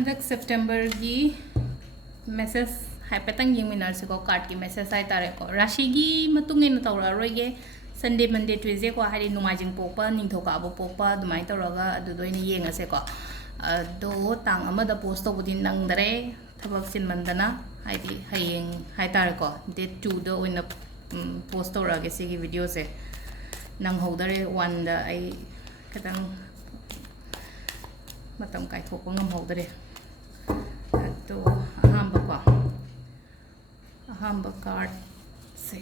Handak September gi message haipatang yingminar se ko card ki message ai tare ko rashi gi matungin tawra roige Sunday Monday Tuesday ko hari numajing popa ningthoka abo popa dumai tawraga adu doina yenga se ko do tang amada post to budin nang dare thabak sin mandana haidi hayeng hai tare ko date 2 do oina post tawra ge se gi video se nang hodare 1 da ai kadang matam kai thok ngam hodare to ahamba card se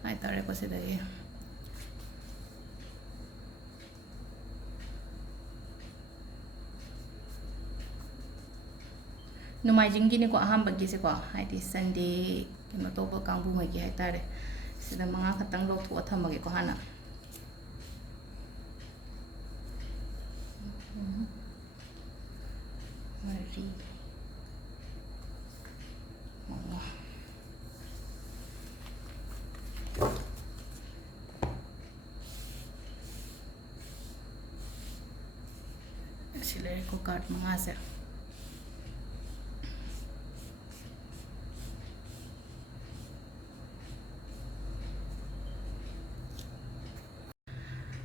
ai tare ko se dai numai jing gi ni ko ahamba gi se ko ai di Sunday kino to ba kang bu mai gi hai tare sida manga khatang lok thu thamage ko hana Mari manga sila ko card mga sir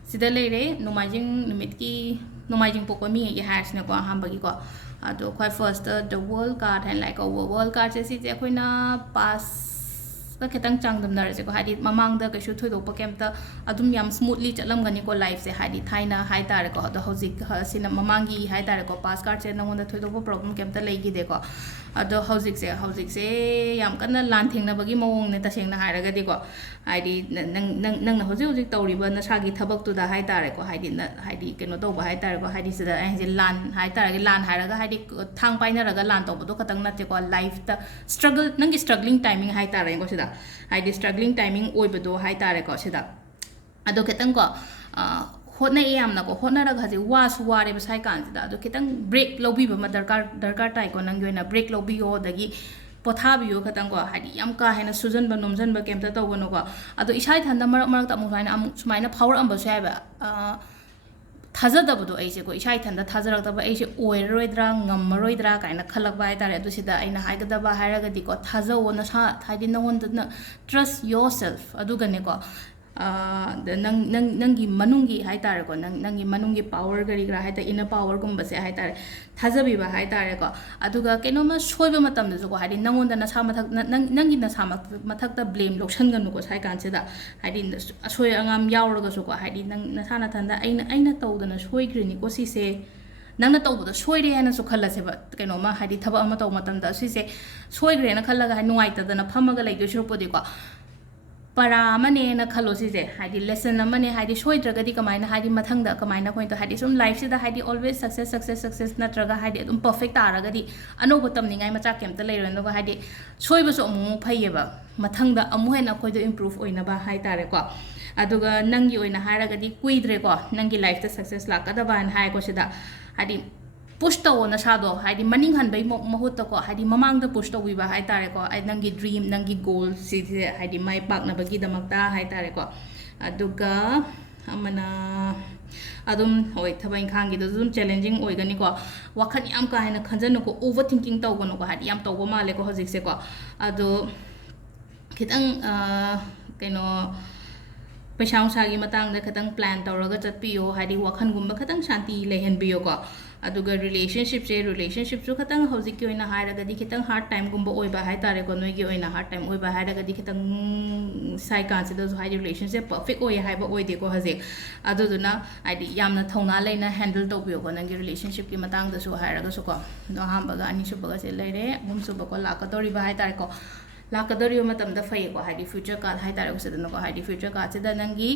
sida leire numajing numit ki numajing pokwa mi ye hash na ko hamba gi ko ado khoi first the world card and like a world card se si je khoina pass ka ketang changdam nar se ko hadi mamang da ka shu thoi do pa kem ta adum yam smoothly chalam gani ko life se hadi thaina hai tar ko do hojik sina mamangi hai tar ko pass card se nang da thoi do problem kem ta lei gi de ko ado hojik se yam kana lan thing na bagi mawong ne ta seng na hairaga di ko hadi nang na hojik tawri ba na sagi thabak tu da hai tar ko hadi keno to ba hai tar ko hadi sida ai je lan hai tar gi lan hairaga hadi thang pai na raga lan to do katang na te ko life ta struggle nang struggling timing hai tar ko sida hadi struggling timing oi ba do hai tar ko sida ado ketang ko hotna yam na ko hotna ra ga je wasu ware ba sai kan da do kitang break lobi ba ma darkar tai ko nang yoina break lobi yo dagi potha bi yo khatang ko hadi yam ka hena sujan ba nomjan ba kemta to gono ko ado isai thanda marak ta mu sumaina power am ba sai ba thaja da bu do ai se ko isai thanda thaja rak da ba ai se oiroidra ngammaroidra kaina khalak ba ai tare adu sida aina haida da ba haira ga di ko thaja wona sa thadi nangon da trust yourself adu ga ne ko nangi manungi hai tar ko nangi manungi power gari gra hai ta inner power gum ba se hai tar thajabi ba hai tar ko aduga keno ma soiba matam da ko hari nangon da na sa mathak nangi na sa mathak ta blame lokshan ganu ko sai kan se da hari asoi angam yaw ro ga so ko hari nang na sa na thanda aina tau da na soi grini ko si se nang na tau da soi re na so khalla se ba keno ma hari thaba ama tau matam da si se soi gre na khalla ga nuai ta da na phamaga lai do shro po de ko para mane na khalo si je hadi lesson amane hadi soidraga di kamaina hadi mathang da kamaina point to hadi sum life si da hadi always success na traga hadi adum perfect taraga di ano botam ni ngai macha kem ta leiron do hadi soi ba so mu phaiye ba mathang da amu hena khoi do improve oina ba hai tare ko aduga nangi oina hairaga di kuidre ko nangi life ta success la ka da ban hai ko sida hadi push to na sado hadi maning han bai mahut ko hadi mamang da push to wi ba hai tare ko ai nangi dream nangi goal si hadi mai pak na bagi damak ta hai tare ko aduga amana adum hoi thabai khang gi dum challenging oi gani ko wakhan yam ka hena khanjan ko overthinking taw gono ko hadi yam taw go male ko hojik se ko adu khitang keno paisa usa gi matang da khatang plan tawraga chatpiyo hadi wakhan gumba khatang shanti lehen biyo ko aduga relationship su khatang hojik ki oina hairaga di khitang hard time gumba oi ba hai tare ko noi gi oina hard time oi ba hairaga di khitang sai kan se da hai relationship perfect oi hai ba oi de ko haje aduduna adi yamna thongna leina handle to biyo ko nangi relationship ki matang da su hairaga su ko do hamba ga ani su ba ga se leire mum su ba ko la ka tori ba hai tare ko la ka tori matam da fai ko hadi future card hai tare ko se da ko hadi future card se da nangi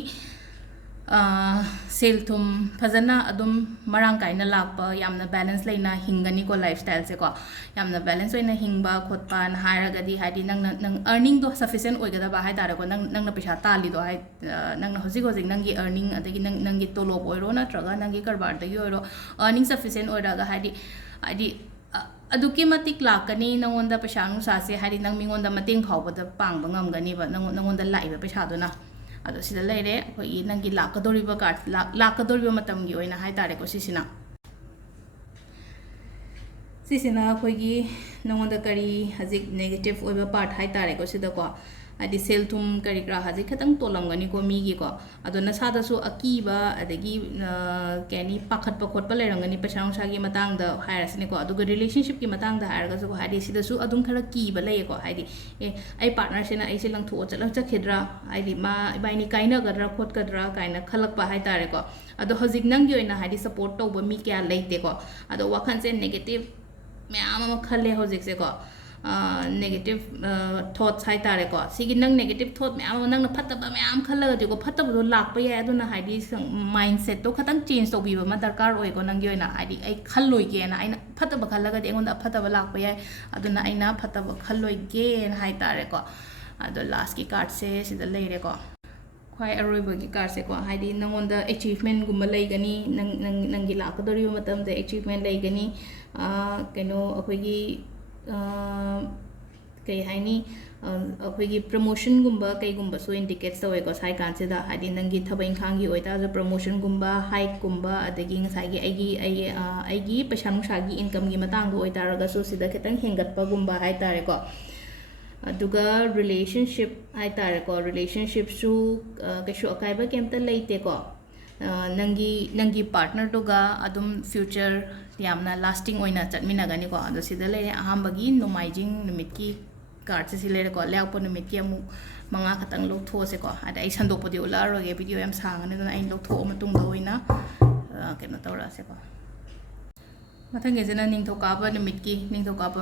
sel thum phajana adum marang kaina lakpa yamna balance leina hingani ko lifestyle se ko yamna balance oina hingba khotpa na hairaga di hadi nang earning do sufficient oigada ba hai tare ko nang na paisa tali do hai nang na hojik nangi earning adagi nangi tolob oiro na traga nangi karbar da oiro earning sufficient oiraga hadi aduki matik lakani nangonda paisa nu sa se hadi nang mingonda mating phawbada pangba ngamgani ba nangonda laiba paisa do na ado sida leire koi nangi lakadori ba card lakadori ba matam gi oina hai tare ko sisina ꯁꯤꯁꯤꯅ ꯑꯩꯈꯣꯏꯒꯤ ꯅꯉꯣꯟꯗ ꯀꯔꯤ ꯍꯧꯖꯤꯛ ꯅꯦꯒꯦꯇꯤቭ ꯑꯣꯏꯕ part ꯍꯥꯏꯇꯥꯔꯦꯀꯣ ꯁꯤꯗꯀꯣ ꯍꯥꯏꯗꯤ ꯁꯦꯜ ꯊꯨꯝ ꯀꯔꯤ ꯀꯔꯥ ꯍꯧꯖꯤꯛ ꯈꯤꯇꯪ ꯇꯣꯜꯂꯝꯒꯅꯤꯀꯣ ꯃꯤꯒꯤꯀꯣ ꯑꯗꯣ ꯅꯁꯥꯗꯁꯨ ꯑꯀꯤꯕ ꯑꯗꯒꯤ ꯀꯩ ꯍꯥꯏꯅꯤ ꯄꯥꯈꯠꯄ ꯈꯣꯠꯄ ꯂꯩꯔꯝꯒꯅꯤ ꯄꯩꯁꯥ ꯅꯨꯡꯁꯥꯒꯤ ꯃꯇꯥꯡꯗ ꯍꯥꯏꯔꯁꯤꯅꯦꯀꯣ ꯑꯗꯨꯒ ꯔꯤꯂꯦꯁꯟshipꯀꯤ ꯃꯇꯥꯡꯗ ꯍꯥꯏꯔꯒꯁꯨ ꯍꯥꯏꯗꯤ ꯁꯤꯗꯁꯨ ꯑꯗꯨꯝ ꯈꯔ ꯀꯤꯕ ꯂꯩꯌꯦꯀோ ꯍꯥꯏꯗꯤ ꯑꯩ ꯄꯥꯔꯠꯅꯔꯁꯤꯅ ꯑꯩꯁꯦ ꯂꯪꯊꯣꯛꯑ ꯆꯠꯈꯤꯗ꯭ꯔꯥ ꯍꯥꯏꯗꯤ ꯃꯥ ꯏꯕꯥꯏꯅꯤ ꯀꯥꯏꯅꯒꯗ꯭ꯔꯥ ꯈꯣꯠꯀꯗ꯭ꯔꯥ ꯀꯥꯏꯅ ꯈꯜꯂꯛꯄ ꯍꯥꯏꯇꯥꯔꯦꯀꯣ ꯑꯗꯣ ꯍꯧꯖꯤꯛ ꯅꯪꯒꯤ ꯑꯣꯏꯅ ꯍꯥꯏꯗꯤ ꯁꯞꯄꯣꯔꯠ ꯇꯧꯕ ꯃꯤ ꯀꯌꯥ ꯂꯩꯇꯦꯀꯣ ꯑꯗꯣ ꯋꯥꯈꯜꯁꯦ ꯅꯦꯒꯦꯇꯤቭ ꯃꯌꯥꯝ ꯑꯃ ꯈꯜꯂꯦ ꯍꯧꯖꯤꯛꯁꯦꯀꯣ ꯅꯦꯒꯦꯇꯤቭ ꯊꯣꯠꯁ ꯍꯥꯏꯇꯥꯔꯦꯀꯣ ꯁꯤꯒꯤ ꯅꯪ ꯅꯦꯒꯦꯇꯤቭ ꯊꯣꯠ ꯃꯌꯥꯝ ꯑꯃ ꯅꯪꯅ ꯐꯠꯇꯕ ꯃꯌꯥꯝ ꯈꯜꯂꯒꯗꯤꯀꯣ ꯐꯠꯇꯕꯗꯣ ꯂꯥꯛꯄ ꯌꯥꯏ ꯑꯗꯨꯅ ꯍꯥꯏꯗꯤ ꯃꯥꯏꯟꯁꯦꯠꯇꯣ ꯈꯇꯪ ꯆꯦꯟꯖ ꯇꯧꯕꯤꯕ ꯑꯃ ꯗꯔꯀꯥꯔ ꯑꯣꯏꯀꯣ ꯅꯪꯒꯤ ꯑꯣꯏꯅ ꯍꯥꯏꯗꯤ ꯑꯩ ꯈꯜꯂꯣꯏꯒꯦꯅ ꯑꯩꯅ ꯐꯠꯇꯕ ꯈꯜꯂꯒꯗꯤ ꯑꯩꯉꯣꯟꯗ ꯑꯐꯠꯇꯕ ꯂꯥꯛꯄ ꯌꯥꯏ ꯑꯗꯨꯅ ꯑꯩꯅ ꯐꯠꯇꯕ ꯈꯜꯂꯣꯏꯒꯦꯅ ꯍꯥꯏꯇꯥꯔꯦꯀꯣ ꯑꯗꯣ ꯂꯥꯁꯀꯤ ꯀꯥꯔꯠꯁꯦ ꯁꯤꯗ ꯂꯩꯔꯦꯀꯣ ꯈ꯭ꯋꯥꯏ ꯑꯔꯣꯏꯕꯒꯤ ꯀꯥꯔꯠꯁꯦꯀꯣ ꯍꯥꯏꯗꯤ ꯅꯪꯉꯣꯟꯗ ꯑꯦꯆꯤꯞꯃꯦꯟꯒꯨꯝꯕ ꯂꯩꯒꯅꯤ ꯅꯪꯒꯤ ꯂꯥꯛꯀꯗꯧꯔꯤꯕ ꯃꯇꯝꯗ ꯑꯦꯆꯤꯞꯃꯦꯟ ꯂꯩꯒꯅꯤ ꯀꯩꯅꯣ ꯑꯩꯈꯣꯏꯒꯤ ꯀꯩ ꯍꯥꯏꯅꯤ ꯑꯩꯈꯣꯏꯒꯤ ꯄ꯭ꯔꯃꯣꯁꯟꯒꯨꯝꯕ ꯀꯩꯒꯨꯝꯕꯁꯨ ꯏꯟꯗꯤꯀꯦꯠ ꯇꯧꯋꯦꯀꯣ ꯁꯥꯏ ꯀꯥꯟꯁꯤꯗ ꯍꯥꯏꯗꯤ ꯅꯪꯒꯤ ꯊꯕꯛ ꯏꯪꯈꯥꯡꯒꯤ ꯑꯣꯏꯇꯥꯔꯁꯨ ꯄ꯭ꯔꯃꯣꯁꯟꯒꯨꯝꯕ ꯍꯥꯏꯛꯀꯨꯝꯕ ꯑꯗꯒꯤ ꯉꯁꯥꯏꯒꯤ ꯑꯩꯒꯤ ꯄꯩꯁꯥ ꯅꯨꯡꯁꯥꯒꯤ ꯏꯟꯀꯝꯒꯤ ꯃꯇꯥꯡꯗ ꯑꯣꯏꯇꯥꯔꯒꯁꯨ ꯁꯤꯗ ꯈꯤꯇꯪ ꯍꯦꯟꯒꯠꯄꯒꯨꯝꯕ ꯍꯥꯏꯇꯥꯔꯦꯀꯣ ꯑꯗꯨꯒ ꯔꯤꯂꯦꯁꯟship ꯍꯥꯏꯇꯥꯔꯦꯀꯣ ꯔꯤꯂꯦꯁꯟshipꯁꯨ ꯀꯩꯁꯨ ꯑꯀꯥꯏꯕ ꯀꯩꯝꯇ ꯂꯩꯇꯦꯀꯣ ꯅꯪꯒꯤ ꯄꯥꯔꯠꯅꯔꯗꯨꯒ ꯑꯗꯨꯝ ꯐ꯭ꯌꯨꯆꯔ ꯌꯥꯝꯅ ꯂꯥꯁꯇꯤꯡ ꯑꯣꯏꯅ ꯆꯠꯃꯤꯟꯅꯒꯅꯤꯀꯣ ꯑꯗꯣ ꯁꯤꯗ ꯂꯩꯔꯦ ꯑꯍꯥꯟꯕꯒꯤ ꯅꯣꯡꯃꯥꯏꯖꯤꯡ ꯅꯨꯃꯤꯠꯀꯤ ꯀꯥꯔꯠꯁꯦ ꯁꯤ ꯂꯩꯔꯦꯀꯣ ꯂꯩꯍꯥꯛꯄ ꯅꯨꯃꯤꯠꯀꯤ ꯑꯃꯨꯛ 5 ꯈꯛꯇꯪ ꯂꯧꯊꯣꯛꯑꯁꯦꯀꯣ ꯍꯥꯏꯗꯤ ꯑꯩ ꯁꯟꯗꯣꯛꯄꯗꯤ ꯎꯠꯂꯛꯑꯔꯣꯏꯒꯦ ꯚꯤꯗꯤꯑꯣ ꯌꯥꯝ ꯁꯥꯡꯉꯅꯤ ꯑꯗꯨꯅ ꯑꯩ ꯂꯧꯊꯣꯛꯑ ꯃꯇꯨꯡꯗ ꯑꯣꯏꯅ ꯀꯩꯅꯣ ꯇꯧꯔꯛꯑꯁꯦꯀꯣ ꯃꯊꯪꯒꯤꯁꯤꯅ ꯅꯤꯡꯊꯧꯀꯥꯕ ꯅꯨꯃꯤꯠꯀꯤ ꯅꯤꯡꯊꯧꯀꯥꯕ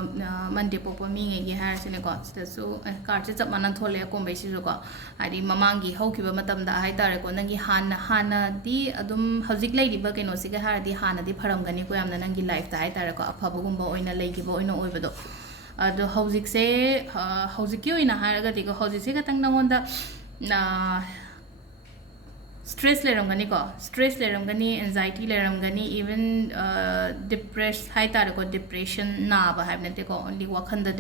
ꯃꯟꯗꯦ ꯄꯣꯛꯄ ꯃꯤꯉꯩꯒꯤ ꯍꯥꯏꯔꯁꯤꯅꯦꯀꯣ ꯁꯤꯗꯁꯨ ꯀꯥꯔꯠꯁꯦ ꯆꯞ ꯃꯥꯟꯅ ꯊꯣꯛꯂꯛꯑꯦ ꯑꯀꯣꯟꯕꯩꯁꯤꯁꯨꯀꯣ ꯍꯥꯏꯗꯤ ꯃꯃꯥꯡꯒꯤ ꯍꯧꯈꯤꯕ ꯃꯇꯝꯗ ꯍꯥꯏꯇꯥꯔꯦꯀꯣ ꯅꯪꯒꯤ ꯍꯥꯟꯅꯗꯤ ꯑꯗꯨꯝ ꯍꯧꯖꯤꯛ ꯂꯩꯔꯤꯕ ꯀꯩꯅꯣꯁꯤꯒ ꯍꯥꯏꯔꯗꯤ ꯍꯥꯟꯅꯗꯤ ꯐꯔꯝꯒꯅꯤꯀꯣ ꯌꯥꯝꯅ ꯅꯪꯒꯤ ꯂꯥꯏꯐꯇ ꯍꯥꯏꯇꯥꯔꯦꯀꯣ ꯑꯐꯕꯒꯨꯝꯕ ꯑꯣꯏꯅ ꯂꯩꯈꯤꯕ ꯑꯣꯏꯅ ꯑꯣꯏꯕꯗꯣ ꯑꯗꯣ ꯍꯧꯖꯤꯛꯁꯦ ꯍꯧꯖꯤꯛꯀꯤ ꯑꯣꯏꯅ ꯍꯥꯏꯔꯒꯗꯤꯀꯣ ꯍꯧꯖꯤꯛꯁꯦ ꯈꯇꯪ ꯅꯪꯉꯣꯟꯗ ꯁ꯭ꯇ꯭ꯔꯦꯁ ꯂꯩꯔꯝꯒꯅꯤꯀꯣ ꯁ꯭ꯇ꯭ꯔꯦꯁ ꯂꯩꯔꯝꯒꯅꯤ ꯑꯦꯟꯖꯥꯏꯇꯤ ꯂꯩꯔꯝꯒꯅꯤ ꯏꯚꯟ ꯗꯤꯄ꯭ꯔꯦꯁ ꯍꯥꯏꯇꯥꯔꯦꯀꯣ ꯗꯤꯄ꯭ꯔꯦꯁꯟ ꯅꯥꯕ ꯍꯥꯏꯕ ꯅꯠꯇꯦꯀꯣ ꯑꯣꯟꯂꯤ ꯋꯥꯈꯟꯗ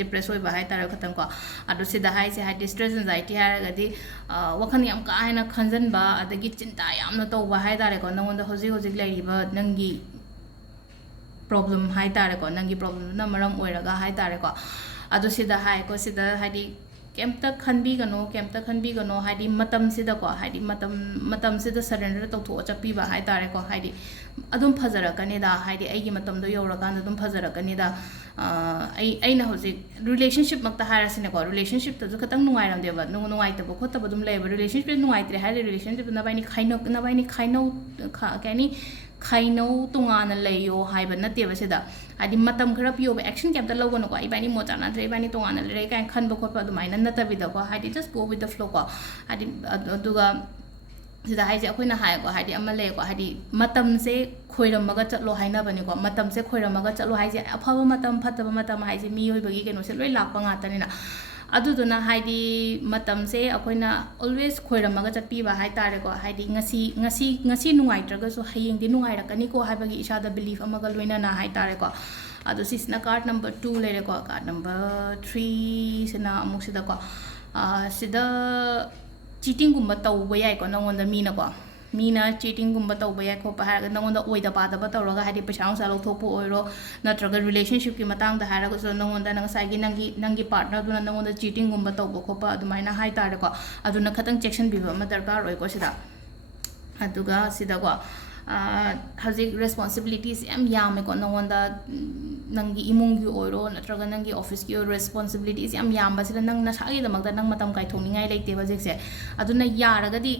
ꯗꯤꯄ꯭ꯔꯦꯁ ꯑꯣꯏꯕ ꯍꯥꯏꯇꯥꯔꯦ ꯈꯇꯪꯀꯣ ꯑꯗꯣ ꯁꯤꯗ ꯍꯥꯏꯁꯦ ꯍꯥꯏꯗꯤ ꯁ꯭ꯇ꯭ꯔꯦꯁ ꯑꯦꯟꯖꯥꯏꯇꯤ ꯍꯥꯏꯔꯒꯗꯤ ꯋꯥꯈꯜ ꯌꯥꯝ ꯀꯥ ꯍꯦꯟꯅ ꯈꯟꯖꯟꯕ ꯑꯗꯒꯤ ꯆꯤꯟꯇꯥ ꯌꯥꯝꯅ ꯇꯧꯕ ꯍꯥꯏꯇꯥꯔꯦꯀꯣ ꯅꯪꯉꯣꯟꯗ ꯍꯧꯖꯤꯛ ꯂꯩꯔꯤꯕ ꯅꯪꯒꯤ ꯄ꯭ꯔꯣꯕ꯭ꯂꯦꯝ ꯍꯥꯏꯇꯥꯔꯦꯀꯣ ꯅꯪꯒꯤ ꯄ꯭ꯔꯣꯕ꯭ꯂꯦꯝꯗꯨꯅ ꯃꯔꯝ ꯑꯣꯏꯔꯒ ꯍꯥꯏꯇꯥꯔꯦꯀꯣ ꯑꯗꯣ ꯁꯤꯗ ꯍꯥꯏꯀꯣ ꯁꯤꯗ ꯍꯥꯏꯗꯤ ꯀꯩꯝꯇ ꯈꯟꯕꯤꯒꯅꯣ ꯍꯥꯏꯗꯤ ꯃꯇꯝꯁꯤꯗꯀꯣ ꯍꯥꯏꯗꯤ ꯃꯇꯝꯁꯤꯗ ꯁꯔꯦꯟꯗꯔ ꯇꯧꯊꯣꯛꯑ ꯆꯠꯄꯤꯕ ꯍꯥꯏꯇꯥꯔꯦꯀꯣ ꯍꯥꯏꯗꯤ ꯑꯗꯨꯝ ꯐꯖꯔꯛꯀꯅꯤꯗ ꯍꯥꯏꯗꯤ ꯑꯩꯒꯤ ꯃꯇꯝꯗꯣ ꯌꯧꯔꯀꯥꯟꯗ ꯑꯗꯨꯝ ꯐꯖꯔꯛꯀꯅꯤꯗ ꯑꯩꯅ ꯍꯧꯖꯤꯛ ꯔꯤꯂꯦꯁꯟshipꯃꯛꯇ ꯍꯥꯏꯔꯁꯤꯅꯦꯀꯣ ꯔꯤꯂꯦꯁꯟshipꯇꯁꯨ ꯈꯤꯇꯪ ꯅꯨꯡꯉꯥꯏꯔꯝꯗꯦꯕ ꯅꯨꯡꯉꯥꯏꯇꯕ ꯈꯣꯠꯇꯕ ꯑꯗꯨꯝ ꯂꯩꯌꯦꯕ ꯔꯤꯂꯦꯁꯟship ꯅꯨꯡꯉꯥꯏꯇ꯭ꯔꯦ ꯍꯥꯏꯔꯗꯤ ꯔꯤꯂꯦꯁꯟshipꯇ ꯅꯕꯥꯏꯅꯤ ꯈꯥꯏꯅꯧ ꯀꯩ ꯍꯥꯏꯅꯤ ꯈꯥꯏꯅꯧ ꯇꯣꯉꯥꯟꯅ ꯂꯩꯌꯣ ꯍꯥꯏꯕ ꯅꯠꯇꯦꯕ ꯁꯤꯗ ꯍꯥꯏꯗꯤ ꯃꯇꯝ ꯈꯔ ꯄꯤꯌꯣꯕ ꯑꯦꯛꯁꯟ ꯀꯩꯝꯇ ꯂꯧꯒꯅꯨꯀꯣ ꯏꯕꯥꯏꯅꯤ ꯃꯣꯠ ꯆꯥꯟꯅꯗ꯭ꯔꯦ ꯏꯕꯥꯏꯅꯤ ꯇꯣꯉꯥꯟꯅ ꯂꯩꯔꯦ ꯀꯥꯏꯅ ꯈꯟꯕ ꯈꯣꯠꯄ ꯑꯗꯨꯃꯥꯏꯅ ꯅꯠꯇꯕꯤꯗꯀꯣ ꯍꯥꯏꯗꯤ ꯖꯁ ꯒो ꯋꯤꯠ ꯗ ꯐ꯭ꯂꯣ ꯀꯣ ꯍꯥꯏꯗꯤ ꯑꯗꯨꯒ ꯁꯤꯗ ꯍꯥꯏꯁꯦ ꯑꯩꯈꯣꯏꯅ ꯍꯥꯏꯀꯣ ꯍꯥꯏꯗꯤ ꯑꯃ ꯂꯩꯌꯦꯀꯣ ꯍꯥꯏꯗꯤ ꯃꯇꯝꯁꯦ ꯈꯣꯏꯔꯝꯃꯒ ꯆꯠꯂꯣ ꯍꯥꯏꯅꯕꯅꯤꯀꯣ ꯃꯇꯝꯁꯦ ꯈꯣꯏꯔꯝꯃꯒ ꯆꯠꯂꯣ ꯍꯥꯏꯁꯦ ꯑꯐꯕ ꯃꯇꯝ ꯐꯠꯇꯕ ꯃꯇꯝ ꯍꯥꯏꯁꯦ ꯃꯤꯑꯣꯏꯕꯒꯤ ꯀꯩꯅꯣꯁꯦ ꯂꯣꯏ ꯂꯥꯛꯄ ꯉꯥꯛꯇꯅꯤꯅ ꯑꯗꯨꯗꯨꯅ ꯍꯥꯏꯗꯤ ꯃꯇꯝꯁꯦ ꯑꯩꯈꯣꯏꯅ ꯑꯣꯜꯋꯦꯁ ꯈꯣꯏꯔꯝꯃꯒ ꯆꯠꯄꯤꯕ ꯍꯥꯏꯇꯥꯔꯦꯀꯣ ꯍꯥꯏꯗꯤ ꯉꯁꯤ ꯅꯨꯡꯉꯥꯏꯇ꯭ꯔꯒꯁꯨ ꯍꯌꯦꯡꯗꯤ ꯅꯨꯡꯉꯥꯏꯔꯛꯀꯅꯤꯀꯣ ꯍꯥꯏꯕꯒꯤ ꯏꯁꯥꯗ ꯕꯤꯂꯤꯐ ꯑꯃꯒ ꯂꯣꯏꯅꯅ ꯍꯥꯏꯇꯥꯔꯦꯀꯣ ꯑꯗꯣ ꯁꯤꯁꯤꯅ ꯀꯥꯔꯠ ꯅꯝꯕꯔ 2 ꯂꯩꯔꯦꯀꯣ ꯀꯥꯔꯠ ꯅꯝꯕꯔ 3 ꯁꯤꯅ ꯑꯃꯨꯛ ꯁꯤꯗꯀꯣ ꯁꯤꯗ ꯆꯤꯇꯤꯡꯒꯨꯝꯕ ꯇꯧꯕ ꯌꯥꯏꯀꯣ ꯅꯪꯉꯣꯟꯗ ꯃꯤꯅ ꯆꯤꯇꯤꯡꯒꯨꯝꯕ ꯇꯧꯕ ꯌꯥꯏ ꯈꯣꯠꯄ ꯍꯥꯏꯔꯒ ꯅꯪꯉꯣꯟꯗ ꯑꯣꯏꯗ ꯄꯥꯗꯕ ꯇꯧꯔꯒ ꯍꯥꯏꯗꯤ ꯄꯩꯁꯥ ꯅꯨꯡꯁꯥ ꯂꯧꯊꯣꯛꯄ ꯑꯣꯏꯔꯣ ꯅꯠꯇ꯭ꯔꯒ ꯔꯤꯂꯦꯁꯟshipꯀꯤ ꯃꯇꯥꯡꯗ ꯍꯥꯏꯔꯒꯁꯨ ꯅꯪꯉꯣꯟꯗ ꯉꯁꯥꯏꯒꯤ ꯅꯪꯒꯤ ꯄꯥꯔꯠꯅꯔꯗꯨꯅ ꯅꯪꯉꯣꯟꯗ ꯆꯤꯇꯤꯡꯒꯨꯝꯕ ꯇꯧꯕ ꯈꯣꯠꯄ ꯑꯗꯨꯃꯥꯏꯅ ꯍꯥꯏꯇꯥꯔꯦꯀꯣ ꯑꯗꯨꯅ ꯈꯇꯪ ꯆꯦꯛꯁꯤꯟꯕꯤꯕ ꯑꯃ ꯗꯔꯀꯥꯔ ꯑꯣꯏꯀꯣ ꯁꯤꯗ ꯑꯗꯨꯒ ꯁꯤꯗꯀꯣ ꯍꯧꯖꯤꯛ ꯔꯦꯁꯄꯣꯟꯁꯤꯕꯤꯂꯤꯇꯤꯁ ꯌꯥꯝ ꯌꯥꯝꯃꯦꯀꯣ ꯅꯪꯉꯣꯟꯗ ꯅꯪꯒꯤ ꯏꯃꯨꯡꯒꯤ ꯑꯣꯏꯔꯣ ꯅꯠꯇ꯭ꯔꯒ ꯅꯪꯒꯤ ꯑꯣꯐꯤꯁꯀꯤ ꯑꯣꯏꯔꯣ ꯔꯦꯁꯄꯣꯟꯁꯤꯕꯤꯂꯤꯇꯤꯁ ꯌꯥꯝ ꯌꯥꯝꯕꯁꯤꯗ ꯅꯪ ꯅꯁꯥꯒꯤꯗꯃꯛꯇ ꯅꯪ ꯃꯇꯝ ꯀꯥꯏꯊꯣꯛꯅꯤꯡꯉꯥই ꯂꯩꯇꯦꯕ ꯍꯧꯖꯤꯛꯁꯦ ꯑꯗꯨꯅ ꯌꯥꯔꯒꯗꯤ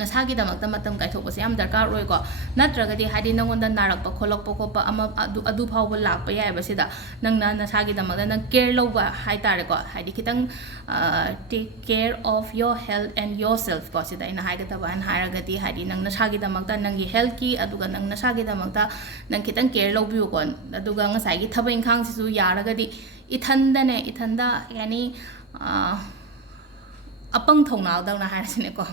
ꯅꯁꯥꯒꯤꯗꯃꯛꯇ ꯃꯇꯝ ꯀꯥꯏꯊꯣꯛꯄꯁꯦ ꯌꯥꯝ ꯗꯔꯀꯥꯔ ꯑꯣꯏꯀꯣ ꯅꯠꯇ꯭ꯔꯒꯗꯤ ꯍꯥꯏꯗꯤ ꯅꯪꯉꯣꯟꯗ ꯅꯥꯔꯛꯄ ꯈꯣꯠꯂꯛꯄ ꯈꯣꯠꯄ ꯑꯃ ꯑꯗꯨ ꯐꯥꯎꯕ ꯂꯥꯛꯄ ꯌꯥꯏꯕ ꯁꯤꯗ ꯅꯪꯅ ꯅꯁꯥꯒꯤꯗꯃꯛꯇ ꯅꯪ ꯀꯦꯌꯔ ꯂꯧꯕ ꯍꯥꯏꯇꯥꯔꯦꯀꯣ ꯍꯥꯏꯗꯤ ꯈꯤꯇꯪ take care of your health and yourself ꯀꯣ ꯁꯤꯗ ꯑꯩꯅ ꯍꯥꯏꯒꯗꯕꯅ ꯍꯥꯏꯔꯒꯗꯤ ꯍꯥꯏꯗꯤ ꯅꯪ ꯅꯁꯥꯒꯤꯗꯃꯛꯇ ꯅꯪꯒꯤ ꯍꯦꯜꯊꯀꯤ ꯑꯗꯨꯒ ꯅꯪ ꯅꯁꯥꯒꯤꯗꯃꯛꯇ ꯅꯪ ꯈꯤꯇꯪ ꯀꯦꯌꯔ ꯂꯧꯕꯤꯌꯨꯀꯣ ꯑꯗꯨꯒ ꯉꯁꯥꯏꯒꯤ ꯊꯕꯛ ꯏꯪꯈꯥꯡꯁꯤꯁꯨ ꯌꯥꯔꯒꯗꯤ ꯏꯊꯟꯗ ꯌꯥꯅꯤ ꯑꯄꯪ ꯊꯧꯅꯥꯗꯧꯅ ꯍꯥꯏꯔꯁꯤꯅꯦꯀꯣ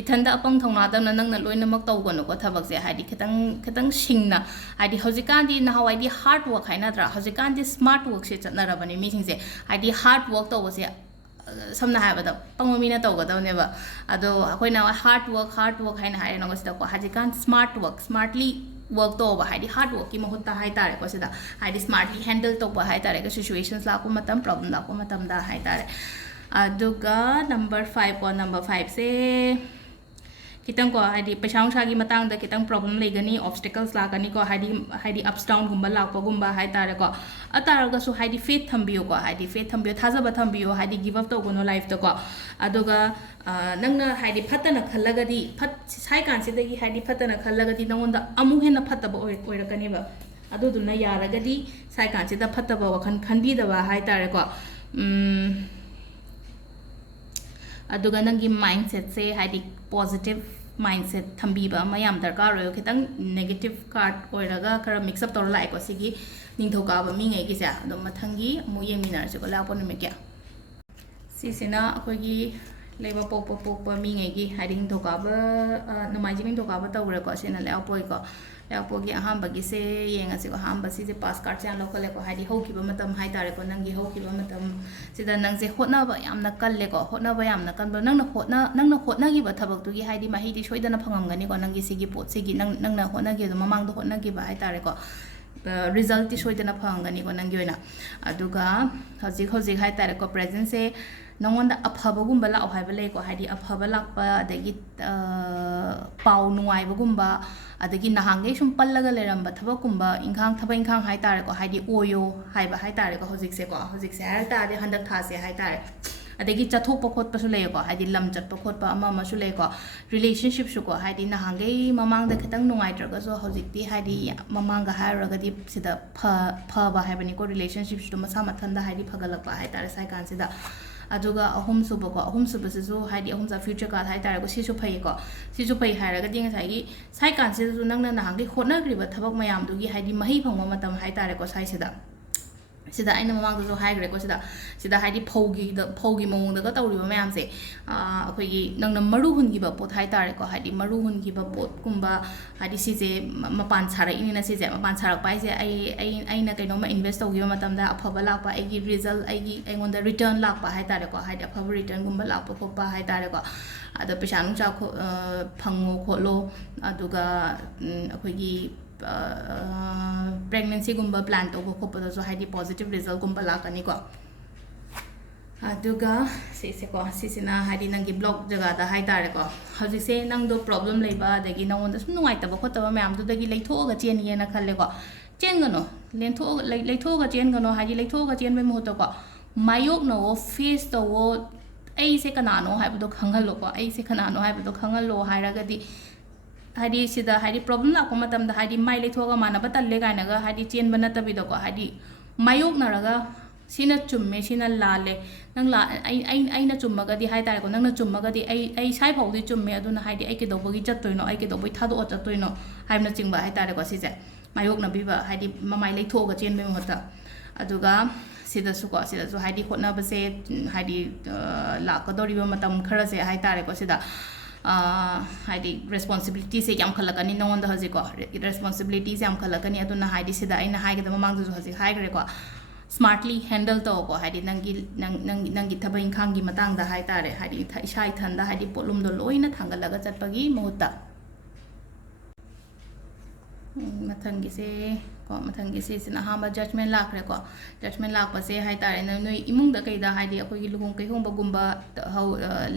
ꯏꯊꯟꯗ ꯑꯄꯪ ꯊꯧꯅꯥꯗꯧꯅ ꯅꯪꯅ ꯂꯣꯏꯅꯃꯛ ꯇꯧꯒꯅꯨꯀꯣ ꯊꯕꯛꯁꯦ ꯍꯥꯏꯗꯤ ꯈꯤꯇꯪ ꯁꯤꯡꯅ ꯍꯥꯏꯗꯤ ꯍꯧꯖꯤꯛꯀꯥꯟꯗꯤ ꯅꯍꯥꯟꯋꯥꯏꯗꯤ ꯍꯥꯔꯠ ꯋꯥꯔꯛ ꯍꯥꯏꯅꯗ꯭ꯔꯥ ꯍꯧꯖꯤꯛꯀꯥꯟꯗꯤ ꯁ꯭ꯃꯥꯔꯠ ꯋꯥꯔꯛꯁꯦ ꯆꯠꯅꯔꯕꯅꯤ ꯃꯤꯁꯤꯡꯁꯦ ꯍꯥꯏꯗꯤ ꯍꯥꯔꯠ ꯋꯥꯔꯛ ꯇꯧꯕꯁꯦ ꯁꯝꯅ ꯍꯥꯏꯔꯕꯗ ꯄꯪꯕ ꯃꯤꯅ ꯇꯧꯒꯗꯕꯅꯦꯕ ꯑꯗꯣ ꯑꯩꯈꯣꯏꯅ ꯍꯥꯔꯠ ꯋꯥꯔꯛ ꯍꯥꯏꯅ ꯍꯥꯏꯔꯦꯅꯣ ꯁꯤꯗꯀꯣ ꯍꯧꯖꯤꯛꯀꯥꯟ smartly work tauba haidi hard work ki mahutta hai tare ko sida haidi smartly handle tauba hai tare ko situations la ko matam problem la ko matam da hai tare aduga number 5 ko number 5 se kitang ko haidi paisa nungsa gi matang da kitang problem legani obstacles la kani ko haidi ups down gumba la ko gumba hai tare ko atara ga su haidi faith thambiyo ko haidi faith thambiyo thajaba thambiyo haidi give up to gono life to ko aduga nangna haidi phatana khallagadi phat sai kan sidagi haidi phatana khallagadi nangonda amu hena phataba oirakani ba aduduna yaragadi sai kan sida phataba wakhan khanbi daba hai tare ko aduga nangi mindset se haidi positive mindset thambiba mayam darkar royo kitang negative card oiraga kara mix up tor lai ko sigi ningthoka ba mi ngai gi sa do mathangi mu yeminar se ko la pon me kya sisina akogi leba pok mi ngai gi haidi ningthoka ba namai jing ningthoka ba tawre ko sina la poi ko Lapogi ahamba gi se yenga se ko hamba si se pass card chan lokale ko haidi ho ki ba matam hai tare ko nangi ho ki ba matam sida nang se hotna ba yamna kalle ko hotna ba yamna kan ba nang na hotna gi ba thabak tu gi haidi ma hi di soidana phangam gani ko nangi sigi pot sigi nang na hotna gi do mamang do hotna gi ba hai tare ko result ti soidana phangam gani ko nangi oina aduga hojik hai tare ko present se nangonda aphabagumba la ohai ba le ko haidi aphabala lakpa adagi pau nuai bagumba adagi nahange sum pallaga leramba thabakumba inkhang thaba inkhang hai tare ko haidi oyo hai ba hai tare ko hojik se har ta de handak tha se hai tare adagi chathok pakhot pa su le ko haidi lam chat pakhot pa ama ma su le ko relationship su ko haidi nahange mamang da khitang nungai traga so hojik ti haidi mamang ga haraga di sida pha ba hai bani ko relationship su ma sa mathan da haidi phagalak ba hai tare sai kan sida aduga ahum suba ko ahum suba se so haidi ahum sa future ka hai tare ko sisu phai ko sisu phai haraga ding sai gi sai kan se su nang na nahange khotna griba thabak mayam du gi haidi mahi phangwa matam hai tare ko sai sida aina mamang do hai gre ko sida haidi phogi mong da ka tawri ba mayam se akhoi gi nang na maru hun gi ba pot hai tare ko haidi maru hun gi ba pot kumba haidi si je mapan chara ini na si je mapan chara pai je ai na kai no ma invest to gi ba matam da aphaba lak pa ai gi result ai gi ai ngon da return lak pa hai tare ko haidi aphaba return gumba lak pa ko pa hai tare ko ada pesa nung cha ko phango ko lo aduga akhoi gi pregnancy gumba plan to ko pa so haidi positive result gumba la kani ko aduga se ko sisina haidi nangi blog jaga da hai tare ko haji se nang do problem leiba dagi nang on da sum nuai ta ba ko ta mayam du dagi leitho ga chen ye na khalle ko chen gano lentho leitho ga chen gano haji leitho ga chen be mo to ko mayok no face to wo ai se kana no hai bu do khangal lo ko ai se kana no hai bu do khangal lo hai raga di haidi sida haidi problem la ko matam da haidi mai le thoga mana ba talle ga na ga haidi chen bana tabi do ko haidi mayok na raga sina chumme sina lale nang la ai na chumma ga di hai tare ko nang na chumma ga di ai sai phau di chumme aduna haidi ai ke do bogi chat toino ai ke do boi thado chat toino hai na chingba hai tare ko si je mayok na bi ba haidi mamai le thoga chen be mota aduga sida su haidi khotna ba se haidi la ko dori ba matam khara se hai tare ko sida haidi responsibility se yam khalakani nong da haji ko responsibility se yam khalakani aduna haidi sida aina hai ga mamang du haji hai gre ko smartly handle to ko haidi nangi thaba inkhang gi matang da hai tare haidi isai than da haidi polum do loina thangalaga chatpagi mohutta mathangi se sina hama judgment lakre ko judgment lakpa se hai tare na noi imung da kai da haidi akoi gi luhong kai hong ba gumba hau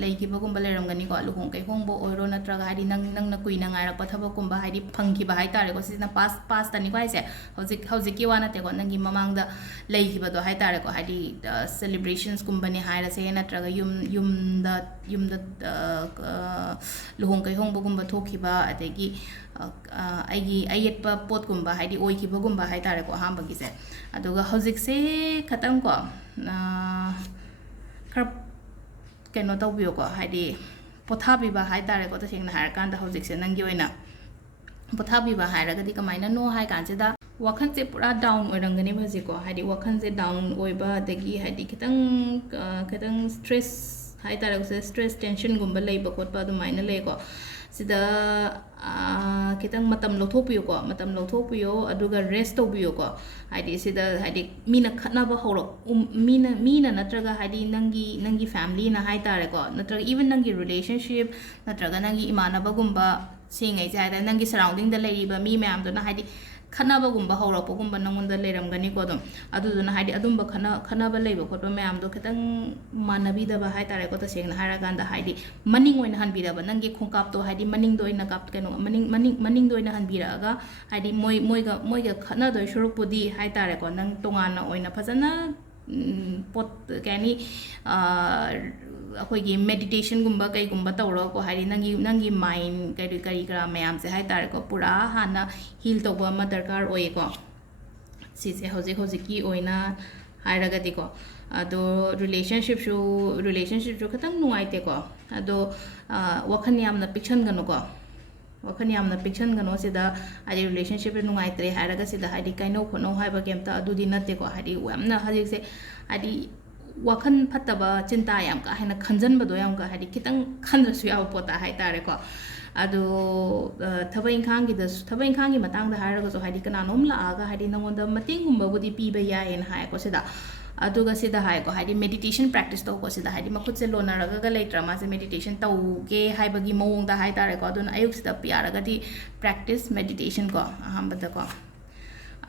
lei gi ba gumba leram gani ko luhong kai hong bo oiro na traga haidi nang na kui na ngai rak pa thaba gumba haidi phangki ba hai tare ko sina pass tani ko aise hojik ki wana te ko nangi mamang da lei gi ba do hai tare ko haidi celebrations gumba ni haira se na traga yum da luhong kai hong bo gumba thoki ba adegi aigi ayetpa pot gumba haidi oi ki bagumba hai tare ko hamba gi se aduga hojik se khatang ko khar keno taw bio ko haidi pothabi ba hai tare ko ta sing na har kan da hojik se nangi oina pothabi ba hai raga di kamaina no hai kan se da wakhan se pura down oirangani bhaji ko haidi wakhan se down oiba dagi haidi kitang stress hai tare ko se stress tension gumba leiba kot pa du maina le ko sida kitang matam lothopio ko matam lothopio aduga rest tobio ko haidi sida haidi mina khatna ba horo mina natraga haidi nangi family na hai tare ko natraga even nangi relationship natraga nangi imana ba gumba ꯁꯤꯉꯩꯁꯦ ꯍꯥꯏꯇꯥꯔꯦ ꯅꯪꯒꯤ ꯁꯔꯥꯎꯟꯗꯤꯡꯗ ꯂꯩꯔꯤꯕ ꯃꯤ ꯃꯌꯥꯝꯗꯨꯅ ꯍꯥꯏꯗꯤ ꯈꯠꯅꯕꯒꯨꯝꯕ ꯍꯧꯔꯛꯄꯒꯨꯝꯕ ꯅꯪꯉꯣꯟꯗ ꯂꯩꯔꯝꯒꯅꯤꯀꯣ ꯑꯗꯨꯝ ꯑꯗꯨꯗꯨꯅ ꯍꯥꯏꯗꯤ ꯑꯗꯨꯝꯕ ꯈꯠꯅꯕ ꯂꯩꯕ ꯈꯣꯠꯄ ꯃꯌꯥꯝꯗꯣ ꯈꯤꯇꯪ ꯃꯥꯟꯅꯕꯤꯗꯕ ꯍꯥꯏꯇꯥꯔꯦꯀꯣ ꯇꯁꯦꯡꯅ ꯍꯥꯏꯔꯀꯥꯟꯗ ꯍꯥꯏꯗꯤ ꯃꯅꯤꯡ ꯑꯣꯏꯅ ꯍꯟꯕꯤꯔꯕ ꯅꯪꯒꯤ ꯈꯣꯡꯀꯥꯞꯇꯣ ꯍꯥꯏꯗꯤ ꯃꯅꯤꯡꯗ ꯑꯣꯏꯅ ꯃꯅꯤꯡꯗ ꯑꯣꯏꯅ ꯍꯟꯕꯤꯔꯛꯑꯒ ꯍꯥꯏꯗꯤ ꯃꯣꯏꯒ ꯈꯠꯅꯗꯣꯏ ꯁꯨꯔꯛꯄꯨꯗꯤ ꯍꯥꯏꯇꯥꯔꯦꯀꯣ ꯅꯪ ꯇꯣꯉꯥꯟꯅ ꯑꯣꯏꯅ ꯐꯖꯅ ꯄꯣꯠ ꯀꯩ ꯍꯥꯏꯅꯤ ꯑꯩꯈꯣꯏꯒꯤ ꯃꯦꯗꯤꯇꯦꯁꯟꯒꯨꯝꯕ ꯀꯩꯒꯨꯝꯕ ꯇꯧꯔꯒꯀꯣ ꯍꯥꯏꯗꯤ ꯅꯪꯒꯤ ꯃꯥꯏꯟ ꯀꯔꯤ ꯀꯔꯥ ꯃꯌꯥꯝꯁꯦ ꯍꯥꯏꯇꯥꯔꯦꯀꯣ ꯄꯨꯔꯥ ꯍꯥꯟꯅ ꯍꯤꯜ ꯇꯧꯕ ꯑꯃ ꯗꯔꯀꯥꯔ ꯑꯣꯏꯌꯦꯀꯣ ꯁꯤꯁꯦ ꯍꯧꯖꯤꯛꯀꯤ ꯑꯣꯏꯅ ꯍꯥꯏꯔꯒꯗꯤꯀꯣ ꯑꯗꯣ ꯔꯤꯂꯦꯁꯟshipꯁꯨ ꯈꯤꯇꯪ ꯅꯨꯡꯉꯥꯏꯇꯦꯀꯣ ꯑꯗꯣ ꯋꯥꯈꯜ ꯌꯥꯝꯅ ꯄꯤꯛꯁꯟꯒꯅꯨꯀꯣ ꯋꯥꯈꯜ ꯌꯥꯝꯅ ꯄꯤꯛꯁꯟꯒꯅꯣ ꯁꯤꯗ ꯍꯥꯏꯗꯤ ꯔꯤꯂꯦꯁꯟshipꯁꯦ ꯅꯨꯡꯉꯥꯏꯇ꯭ꯔꯦ ꯍꯥꯏꯔꯒ ꯁꯤꯗ ꯍꯥꯏꯗꯤ ꯀꯥꯏꯅꯧ ꯈꯣꯠꯅꯧ ꯍꯥꯏꯕ ꯀꯩꯝꯇ ꯑꯗꯨꯗꯤ ꯅꯠꯇꯦꯀꯣ ꯍꯥꯏꯗꯤ ꯌꯥꯝꯅ ꯍꯧꯖꯤꯛꯁꯦ ꯍꯥꯏꯗꯤ ꯋꯥꯈꯜ ꯐꯠꯇꯕ ꯆꯤꯟꯇꯥ ꯌꯥꯝ ꯀꯥ ꯍꯦꯟꯅ ꯈꯟꯖꯟꯕꯗꯣ ꯌꯥꯝ ꯍꯥꯏꯗꯤ ꯈꯤꯇꯪ ꯈꯟꯗ꯭ꯔꯁꯨ ꯌꯥꯕ ꯄꯣꯠꯇ ꯍꯥꯏꯇꯥꯔꯦꯀꯣ ꯑꯗꯣ ꯊꯕꯛ ꯏꯪꯈꯥꯡꯒꯤ ꯃꯇꯥꯡꯗ ꯍꯥꯏꯔꯒꯁꯨ ꯍꯥꯏꯗꯤ ꯀꯅꯥꯅꯣꯝ ꯂꯥꯛꯑꯒ ꯍꯥꯏꯗꯤ ꯅꯪꯉꯣꯟꯗ ꯃꯇꯦꯡꯒꯨꯝꯕꯕꯨꯗꯤ ꯄꯤꯕ ꯌꯥꯏꯌꯦꯅ ꯍꯥꯏꯀꯣ ꯁꯤꯗ ꯑꯗꯨꯒ ꯁꯤꯗ ꯍꯥꯏꯀꯣ ꯍꯥꯏꯗꯤ ꯃꯦꯗꯤꯇꯦꯁꯟ ꯄ꯭ꯔꯦꯛꯇꯤꯁ ꯇꯧꯀꯣ ꯁꯤꯗ ꯍꯥꯏꯗꯤ ꯃꯈꯨꯠꯁꯦ ꯂꯣꯟꯅꯔꯒ ꯂꯩꯇ꯭ꯔꯥ ꯃꯥꯁꯦ ꯃꯦꯗꯤꯇꯦꯁꯟ ꯇꯧꯒꯦ ꯍꯥꯏꯕꯒꯤ ꯃꯑꯣꯡꯗ ꯍꯥꯏꯇꯥꯔꯦꯀꯣ ꯑꯗꯨꯅ ꯑꯌꯨꯛꯁꯤꯗ ꯌꯥꯔꯒꯗꯤ ꯄ꯭ꯔꯦꯛꯇꯤꯁ ꯃꯦꯗꯤꯇꯦꯁꯟ ꯀꯣ ꯑꯍꯥꯟꯕꯗꯀꯣ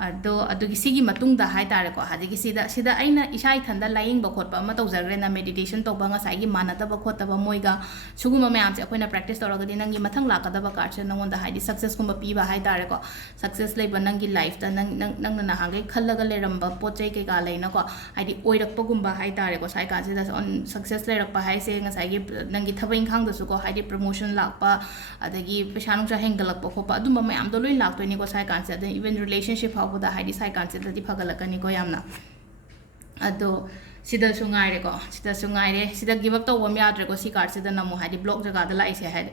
ꯑꯗꯣ ꯑꯗꯨꯒꯤ ꯁꯤꯒꯤ ꯃꯇꯨꯡꯗ ꯍꯥꯏꯇꯥꯔꯦꯀꯣ ꯍꯧꯖꯤꯛꯀꯤ ꯁꯤꯗ ꯑꯩꯅ ꯏꯁꯥ ꯏꯊꯟꯗ ꯂꯥꯌꯦꯡꯕ ꯈꯣꯠꯄ ꯑꯃ ꯇꯧꯖꯈ꯭ꯔꯦꯅ ꯃꯦꯗꯤꯇꯦꯁꯟ ꯇꯧꯕ ꯉꯁꯥꯏꯒꯤ ꯃꯥꯟꯅꯗꯕ ꯈꯣꯠꯇꯕ ꯃꯣꯏꯒ ꯁꯤꯒꯨꯝꯕ ꯃꯌꯥꯝꯁꯦ ꯑꯩꯈꯣꯏꯅ ꯄ꯭ꯔꯦꯛꯇꯤꯁ ꯇꯧꯔꯒꯗꯤ ꯅꯪꯒꯤ ꯃꯊꯪ ꯂꯥꯛꯀꯗꯕ ꯀꯥꯔꯠꯁꯦ ꯅꯪꯉꯣꯟꯗ ꯍꯥꯏꯗꯤ ꯁꯛꯁꯦꯁꯀꯨꯝꯕ ꯄꯤꯕ ꯍꯥꯏꯇꯥꯔꯦꯀꯣ ꯁꯛꯁꯦꯁ ꯂꯩꯕ ꯅꯪꯒꯤ ꯂꯥꯏꯐꯇ ꯅꯪꯅ ꯅꯍꯥꯟꯈꯩ ꯈꯜꯂꯒ ꯂꯩꯔꯝꯕ ꯄꯣꯠ ꯆꯩ ꯀꯩꯀꯥ ꯂꯩꯅꯀꯣ ꯍꯥꯏꯗꯤ ꯑꯣꯏꯔꯛꯄꯒꯨꯝꯕ ꯍꯥꯏꯇꯥꯔꯦꯀꯣ ꯁꯥꯏ ꯀꯥꯟꯁꯤꯗ ꯁꯛꯁꯦꯁ ꯂꯩꯔꯛꯄ ꯍꯥꯏꯁꯦ ꯉꯁꯥꯏꯒꯤ ꯅꯪꯒꯤ ꯊꯕꯛ ꯏꯪꯈꯥꯡꯗꯁꯨꯀꯣ ꯍꯥꯏꯗꯤ ꯄ꯭ꯔꯃꯣꯁꯟ ꯂꯥꯛꯄ ꯑꯗꯒꯤ ꯄꯩꯁꯥ ꯅꯨꯡꯁꯥ ꯍꯦꯟꯒꯠꯂꯛꯄ ꯈꯣꯠꯄ ꯑꯗꯨꯝꯕ ꯃꯌꯥꯝꯗꯣ ꯂꯣꯏ ꯂꯥꯛꯇꯣꯏꯅꯤꯀꯣ ꯁꯥꯏ ꯀꯥꯟꯁꯤꯗ ꯑꯗꯩ ꯏꯚꯟ ꯔꯤꯂꯦꯁꯟship ꯐꯥꯎꯕꯗ ꯍꯥꯏꯗꯤ ꯁꯥꯏ ꯀꯥꯟꯁꯤꯗꯗꯤ ꯐꯒꯠꯂꯛꯀꯅꯤꯀꯣ ꯌꯥꯝꯅ ꯑꯗꯣ ꯁꯤꯗꯁꯨ ꯉꯥꯏꯔꯦꯀꯣ ꯁꯤꯗꯁꯨ ꯉꯥꯏꯔꯦ ꯁꯤꯗ ꯒꯤꯞ ꯑꯞ ꯇꯧꯕ ꯑꯃ ꯌꯥꯗ꯭ꯔꯦꯀꯣ ꯁꯤ ꯀꯥꯔꯠꯁꯤꯗ ꯑꯃꯨꯛ ꯍꯥꯏꯗꯤ ꯕ꯭ꯂꯣꯛ ꯖꯒꯥꯗ ꯂꯥꯛꯏꯁꯦ ꯍꯥꯏꯗꯤ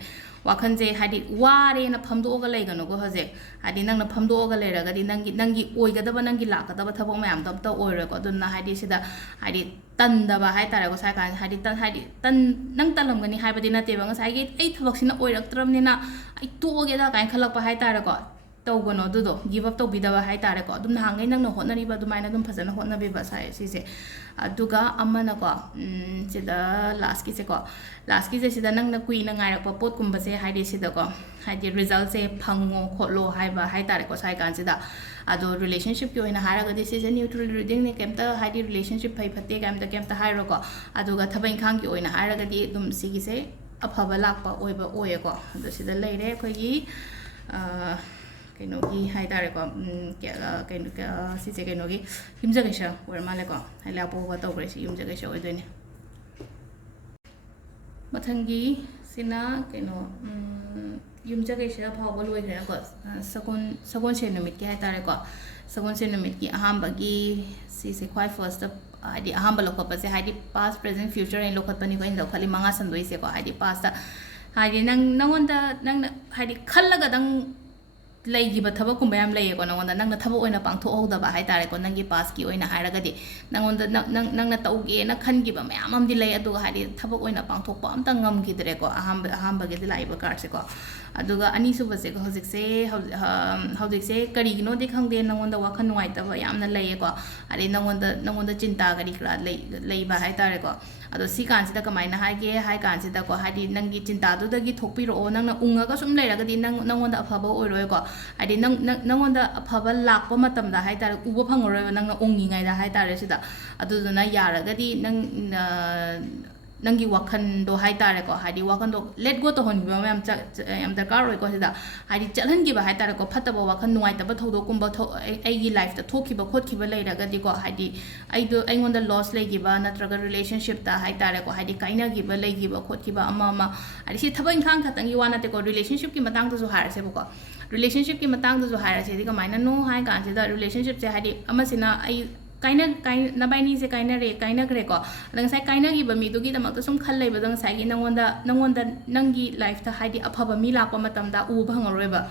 ꯋꯥꯈꯟꯁꯦ ꯍꯥꯏꯗꯤ ꯋꯥꯔꯦꯅ ꯐꯝꯗꯣꯛꯑꯒ ꯂꯩꯒꯅꯨꯀꯣ ꯍꯧꯖꯤꯛ ꯍꯥꯏꯗꯤ ꯅꯪꯅ ꯐꯝꯗꯣꯛꯑꯒ ꯂꯩꯔꯒꯗꯤ ꯅꯪꯒꯤ ꯑꯣꯏꯒꯗꯕ ꯅꯪꯒꯤ ꯂꯥꯛꯀꯗꯕ ꯊꯕꯛ ꯃꯌꯥꯝꯗꯣ ꯑꯝꯇ ꯑꯣꯏꯔꯣꯏꯀꯣ ꯑꯗꯨꯅ ꯍꯥꯏꯗꯤ ꯁꯤꯗ ꯍꯥꯏꯗꯤ ꯇꯟꯗꯕ ꯍꯥꯏꯇꯥꯔꯦꯀꯣ ꯁꯥꯏ ꯀꯥꯟ ꯍꯥꯏꯗꯤ ꯅꯪ ꯇꯜꯂꯝꯒꯅꯤ ꯍꯥꯏꯕꯗꯤ ꯅꯠꯇꯦꯕ ꯉꯁꯥꯏꯒꯤ ꯑꯩ ꯊꯕꯛꯁꯤꯅ ꯑꯣꯏꯔꯛꯇ꯭ꯔꯕꯅꯤ나 ꯑꯩ ꯇꯣꯛꯑꯒꯦꯗ ꯀꯥꯏꯅ ꯈꯜꯂꯛꯄ ꯍꯥꯏꯇꯥꯔꯦꯀꯣ ꯇꯧꯒꯅꯣ ꯑꯗꯨꯗꯣ ꯒꯤꯞ ꯑꯞ ꯇꯧꯕꯤꯗꯕ ꯍꯥꯏꯇꯥꯔꯦꯀꯣ ꯑꯗꯨꯝ ꯅꯍꯥꯟꯉꯩ ꯅꯪꯅ ꯍꯣꯠꯅꯔꯤꯕ ꯑꯗꯨꯃꯥꯏꯅ ꯑꯗꯨꯝ ꯐꯖꯅ ꯍꯣꯠꯅꯕꯤꯕ ꯁꯤꯁꯦ ꯑꯗꯨꯒ ꯑꯃꯅꯀꯣ ꯁꯤꯗ ꯂꯥꯁꯀꯤꯁꯦ ꯁꯤꯗ ꯅꯪꯅ ꯀꯨꯏꯅ ꯉꯥꯏꯔꯛꯄ ꯄꯣꯠꯀꯨꯝꯕꯁꯦ ꯍꯥꯏꯗꯤ ꯁꯤꯗꯀꯣ ꯍꯥꯏꯗꯤ ꯔꯤꯖꯜꯠꯁꯦ ꯐꯪꯉꯣ ꯈꯣꯠꯂꯣ ꯍꯥꯏꯕ ꯍꯥꯏꯇꯥꯔꯦꯀꯣ ꯁꯥꯏ ꯀꯥꯟꯁꯤꯗ ꯑꯗꯣ ꯔꯤꯂꯦꯁꯟshipꯀꯤ ꯑꯣꯏꯅ ꯍꯥꯏꯔꯒꯗꯤ ꯁꯤꯁꯦ ꯅ꯭ꯌꯨꯇ꯭ꯔꯦꯜ ꯔꯤꯗꯤꯡꯅꯦ ꯀꯩꯝꯇ ꯍꯥꯏꯗꯤ ꯔꯤꯂꯦꯁꯟship ꯐꯩ ꯐꯠꯇꯦ ꯀꯩꯝꯇ ꯍꯥꯏꯔꯣꯀꯣ ꯑꯗꯨꯒ ꯊꯕꯛ ꯏꯪꯈꯥꯡꯒꯤ ꯑꯣꯏꯅ ꯍꯥꯏꯔꯒꯗꯤ ꯑꯗꯨꯝ ꯁꯤꯒꯤꯁꯦ ꯑꯐꯕ ꯂꯥꯛꯄ ꯑꯣꯏꯌꯦꯀꯣ ꯑꯗꯣ ꯁꯤꯗ ꯂꯩꯔꯦ ꯑꯩꯈꯣꯏꯒꯤ ꯀꯩꯅꯣꯒꯤ ꯍꯥꯏꯇꯥꯔꯦꯀꯣ ꯁꯤꯁꯦ ꯀꯩꯅꯣꯒꯤ ꯌꯨꯝꯖꯀꯩꯁ ꯑꯣꯏꯔ ꯃꯥꯜꯂꯦꯀꯣ ꯂꯥꯄꯣꯒ ꯇꯧꯈ꯭ꯔꯦ ꯁꯤ ꯌꯨꯝꯖꯀꯩꯁ ꯑꯣꯏꯗꯣꯏꯅꯦ ꯃꯊꯪꯒꯤ ꯁꯤꯅ ꯀꯩꯅꯣ ꯌꯨꯝꯖꯀꯩꯁ ꯐꯥꯎꯕ ꯂꯣꯏꯈ꯭ꯔꯦꯅꯀꯣ ꯁꯒꯣꯜꯁꯦꯟ ꯅꯨꯃꯤꯠꯀꯤ ꯍꯥꯏꯇꯥꯔꯦꯀꯣ ꯁꯒꯣꯜꯁꯦꯟ ꯅꯨꯃꯤꯠꯀꯤ ꯑꯍꯥꯟꯕꯒꯤ ꯁꯤꯁꯦ ꯈ꯭ꯋꯥꯏ ꯐꯥꯔꯁꯇ ꯍꯥꯏꯗꯤ ꯑꯍꯥꯟꯕ ꯂꯧꯈꯠꯄꯁꯦ ꯍꯥꯏꯗꯤ ꯄꯥꯁ ꯄ꯭ꯔꯦꯖꯦꯟ ꯐ꯭ꯌꯨꯆꯔ ꯑꯩꯅ ꯂꯧꯈꯠꯄꯅꯤꯀꯣ ꯑꯩꯅ ꯂꯧꯈꯠꯂꯤ ꯃꯉꯥ ꯁꯟꯗꯣꯏꯁꯦꯀꯣ ꯍꯥꯏꯗꯤ ꯄꯥꯁꯇ ꯍꯥꯏꯗꯤ ꯅꯪꯉꯣꯟꯗ ꯅꯪꯅ ꯍꯥꯏꯗꯤ ꯈꯜꯂꯒꯗꯪ ꯂꯩꯈꯤꯕ ꯊꯕꯛꯀꯨꯝꯕ ꯌꯥꯝ ꯂꯩꯌꯦꯀꯣ ꯅꯪꯅ ꯊꯕꯛ ꯑꯣꯏꯅ ꯄꯥꯡꯊꯣꯛꯍꯧꯗꯕ ꯍꯥꯏꯇꯥꯔꯦꯀꯣ ꯅꯪꯒꯤ ꯄꯥꯁꯀꯤ ꯑꯣꯏꯅ ꯍꯥꯏꯔꯒꯗꯤ ꯅꯪꯉꯣꯟꯗ ꯅꯪꯅ ꯇꯧꯒꯦꯅ ꯈꯟꯈꯤꯕ ꯃꯌꯥꯝ ꯑꯃꯗꯤ ꯂꯩ ꯑꯗꯨꯒ ꯍꯥꯏꯗꯤ ꯊꯕꯛ ꯑꯣꯏꯅ ꯄꯥꯡꯊꯣꯛꯄ ꯑꯝꯇ ꯉꯝꯈꯤꯗ꯭ꯔꯦꯀꯣ ꯑꯍꯥꯟꯕꯒꯤꯗꯤ ꯂꯥꯛꯏꯕ ꯀꯥꯔꯠꯁꯦꯀꯣ ꯑꯗꯨꯒ ꯑꯅꯤꯁꯨꯕꯁꯦꯀꯣ ꯍꯧꯖꯤꯛꯁꯦ ꯀꯔꯤꯒꯤꯅꯣꯗꯤ ꯈꯪꯗꯦ ꯅꯪꯉꯣꯟꯗ ꯋꯥꯈꯜ ꯅꯨꯡꯉꯥꯏꯇꯕ ꯌꯥꯝꯅ ꯂꯩꯌꯦꯀꯣ ꯍꯥꯏꯗꯤ ꯅꯪꯉꯣꯟꯗ ꯆꯤꯟꯇꯥ ꯀꯔꯤ ꯀꯔꯥ ꯂꯩꯕ ꯍꯥꯏꯇꯥꯔꯦꯀꯣ ꯑꯗꯣ ꯁꯤ ꯀꯥꯟꯁꯤꯗ ꯀꯃꯥꯏꯅ ꯍꯥꯏꯒꯦ ꯍꯥꯏ ꯀꯥꯟꯁꯤꯗꯀꯣ ꯍꯥꯏꯗꯤ ꯅꯪꯒꯤ ꯆꯤꯟꯇꯥꯗꯨꯗꯒꯤ ꯊꯣꯛꯄꯤꯔꯛꯑꯣ ꯅꯪꯅ ꯎꯡꯉꯒ ꯁꯨꯝ ꯂꯩꯔꯒꯗꯤ ꯅꯪꯉꯣꯟꯗ ꯑꯐꯕ ꯑꯣꯏꯔꯣꯏꯀꯣ ꯍꯥꯏꯗꯤ ꯅꯪꯉꯣꯟꯗ ꯑꯐꯕ ꯂꯥꯛꯄ ꯃꯇꯝꯗ ꯍꯥꯏꯇꯥꯔꯦ ꯎꯕ ꯐꯪꯉꯔꯣꯏꯕ ꯅꯪꯅ ꯎꯡꯉꯤꯉꯩꯗ ꯍꯥꯏꯇꯥꯔꯦ ꯁꯤꯗ ꯑꯗꯨꯗꯨꯅ ꯌꯥꯔꯒꯗꯤ ꯅꯪꯒꯤ ꯋꯥꯈꯟꯗꯣ ꯍꯥꯏꯇꯥꯔꯦꯀꯣ ꯍꯥꯏꯗꯤ ꯋꯥꯈꯟꯗꯣ ꯂꯦꯠ ꯒꯣ ꯇꯧꯍꯟꯈꯤꯕ ꯌꯥꯝ ꯗꯔꯀꯥꯔ ꯑꯣꯏꯀꯣ ꯁꯤꯗ ꯍꯥꯏꯗꯤ ꯆꯠꯍꯟꯈꯤꯕ ꯍꯥꯏꯇꯥꯔꯦꯀோ ꯐꯠꯇꯕ ꯋꯥꯈꯟ ꯅꯨꯡꯉꯥꯏꯇꯕ ꯊꯧꯗꯣꯛꯀꯨꯝꯕ ꯑꯩꯒꯤ ꯂꯥꯏꯐꯇ ꯊꯣꯛꯈꯤꯕ ꯈꯣꯠꯈꯤꯕ ꯂꯩꯔꯒꯗꯤꯀꯣ ꯍꯥꯏꯗꯤ ꯑꯩꯉꯣꯟꯗ ꯂꯣꯁ ꯂꯩꯈꯤꯕ ꯅꯠꯇ꯭ꯔꯒ ꯔꯤꯂꯦꯁꯟshipꯇ ꯍꯥꯏꯇꯥꯔꯦꯀꯣ ꯍꯥꯏꯗꯤ ꯀꯥꯏꯅꯈꯤꯕ ꯂꯩꯈꯤꯕ ꯈꯣꯠꯈꯤꯕ ꯑꯃ ꯍꯥꯏꯗꯤ ꯁꯤ ꯊꯕꯛ ꯏꯪꯈꯥꯡ ꯈꯛꯇꯪꯒꯤ ꯋꯥ ꯅꯠꯇꯦꯀꯣ ꯔꯤꯂꯦꯁꯟshipꯀꯤ ꯃꯇꯥꯡꯗꯁꯨ ꯍꯥꯏꯔꯁꯦꯕꯀꯣ ꯔꯤꯂꯦꯁꯟshipꯀꯤ ꯃꯇꯥꯡꯗꯁꯨ ꯍꯥꯏꯔꯁꯦ ꯀꯃꯥꯏꯅꯅꯣ ꯍꯥꯏ ꯀꯥꯟꯁꯤꯗ ꯔꯤꯂꯦꯁꯟshipꯁꯦ ꯍꯥꯏꯗꯤ ꯑꯃꯁꯤꯅ ꯑꯩ ꯅꯕꯥꯏꯅꯤꯁꯦ ꯀꯥꯏꯅꯈ꯭ꯔꯦꯀꯣ ꯑꯗ ꯉꯁꯥꯏ ꯀꯥꯏꯅꯈꯤꯕ ꯃꯤꯗꯨꯒꯤꯗꯃꯛꯇ ꯁꯨꯝ ꯈꯜ ꯂꯩꯕꯗꯣ ꯉꯁꯥꯏꯒꯤ ꯅꯪꯉꯣꯟꯗ ꯅꯪꯒꯤ ꯂꯥꯏꯐꯇ ꯍꯥꯏꯗꯤ ꯑꯐꯕ ꯃꯤ ꯂꯥꯛꯄ ꯃꯇꯝꯗ ꯎꯕ ꯐꯪꯉꯔꯣꯏꯕ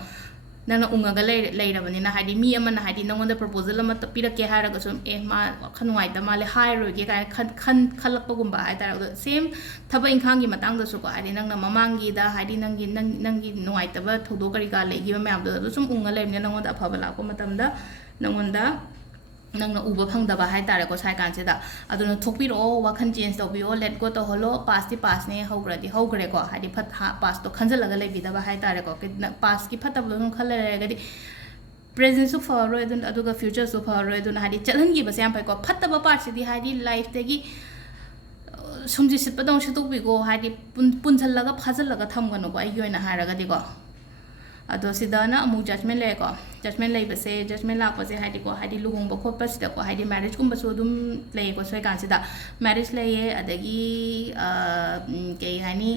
ꯅꯪꯅ ꯎꯡꯉꯒ ꯂꯩꯔꯕꯅꯤꯅ ꯍꯥꯏꯗꯤ ꯃꯤ ꯑꯃꯅ ꯍꯥꯏꯗꯤ ꯅꯪꯉꯣꯟꯗ ꯄ꯭ꯔꯄꯣꯖꯦꯜ ꯑꯃ ꯄꯤꯔꯛꯀꯦ ꯍꯥꯏꯔꯒꯁꯨ ꯃꯥ ꯋꯥꯈꯜ ꯅꯨꯡꯉꯥꯏꯇ ꯃꯥꯜꯂꯦ ꯍꯥꯏꯔꯣꯏꯒꯦ ꯀꯥꯏꯅ ꯈꯜꯂꯛꯄꯒꯨꯝꯕ ꯍꯥꯏꯇꯥꯔꯦ ꯑꯗꯣ ꯁꯦꯝ ꯊꯕꯛ ꯏꯪꯈꯥꯡꯒꯤ ꯃꯇꯥꯡꯗꯁꯨꯀꯣ ꯍꯥꯏꯗꯤ ꯅꯪꯅ ꯃꯃꯥꯡꯒꯤꯗ ꯍꯥꯏꯗꯤ ꯅꯪꯒꯤ ꯅꯨꯡꯉꯥꯏꯇꯕ ꯊꯧꯗꯣꯛ ꯀꯔꯤ ꯀꯥ ꯂꯩꯈꯤꯕ ꯃꯌꯥꯝꯗꯣ ꯑꯗꯨ ꯁꯨꯝ ꯎꯡꯉ ꯂꯩꯕꯅꯤꯅ ꯅꯪꯉꯣꯟꯗ ꯑꯐꯕ ꯂꯥꯛꯄ ꯃꯇꯝꯗ ꯅꯪꯉꯣꯟꯗ ꯅꯪꯅ ꯎꯕ ꯐꯪꯗꯕ ꯍꯥꯏꯇꯥꯔꯦꯀꯣ ꯁꯥꯏ ꯀꯥꯟꯁꯤꯗ ꯑꯗꯨꯅ ꯊꯣꯛꯄꯤꯔꯛꯑꯣ ꯋꯥꯈꯜ ꯆꯦꯟꯖ ꯇꯧꯕꯤꯌꯣ ꯂꯦꯠ ꯒꯣ ꯇꯧꯍꯜꯂꯣ ꯄꯥꯁꯇꯤ ꯄꯥꯁꯅꯦ ꯍꯧꯈ꯭ꯔꯗꯤ ꯍꯧꯈ꯭ꯔꯦꯀꯣ ꯍꯥꯏꯗꯤ ꯄꯥꯁꯇꯣ ꯈꯟꯖꯤꯜꯂꯒ ꯂꯩꯕꯤꯗꯕ ꯍꯥꯏꯇꯥꯔꯦꯀꯣ ꯄꯥꯁꯀꯤ ꯐꯠꯇꯕꯗꯣ ꯑꯗꯨꯝ ꯈꯜꯂ ꯂꯩꯔꯒꯗꯤ presentꯁꯨ ꯐꯔꯣꯏ ꯑꯗꯨꯅ ꯑꯗꯨꯒ ꯐ꯭ꯌꯨꯆꯔꯁꯨ ꯐꯔꯣꯏ ꯑꯗꯨꯅ ꯍꯥꯏꯗꯤ ꯆꯠꯍꯟꯈꯤꯕꯁꯦ ꯌꯥꯝ ꯐꯩꯀꯣ ꯐꯠꯇꯕ ꯄꯥꯔꯠꯁꯤꯗꯤ ꯍꯥꯏꯗꯤ ꯂꯥꯏꯐꯇꯒꯤ ꯁꯨꯝꯖꯤ ꯁꯤꯠꯄꯗꯧ ꯁꯤꯠꯇꯣꯛꯄꯤꯀꯣ ꯍꯥꯏꯗꯤ ꯄꯨꯟꯁꯜꯂꯒ ꯐꯥꯖꯤꯜꯂꯒ ꯊꯝꯒꯅꯨꯀꯣ ꯑꯩꯒꯤ ꯑꯣꯏꯅ ꯍꯥꯏꯔꯒꯗꯤꯀꯣ ꯑꯗꯣ ꯁꯤꯗꯅ ꯑꯃꯨꯛ ꯖꯁꯃꯦꯟ ꯂꯩꯔꯦꯀꯣ ꯖꯁꯃꯦꯟ ꯂꯩꯕꯁꯦ ꯖꯁꯃꯦꯟ ꯂꯥꯛꯄꯁꯦ ꯍꯥꯏꯗꯤꯀꯣ ꯍꯥꯏꯗꯤ ꯂꯨꯍꯣꯡꯕ ꯈꯣꯠꯄꯁꯤꯗꯀꯣ ꯍꯥꯏꯗꯤ ꯃꯦꯔꯤꯖꯀꯨꯝꯕꯁꯨ ꯑꯗꯨꯝ ꯂꯩꯌꯦꯀꯣ ꯁꯣꯏꯀꯥꯟꯁꯤꯗ ꯃꯦꯔꯤꯖ ꯂꯩꯌꯦ ꯑꯗꯒꯤ ꯀꯩ ꯍꯥꯏꯅꯤ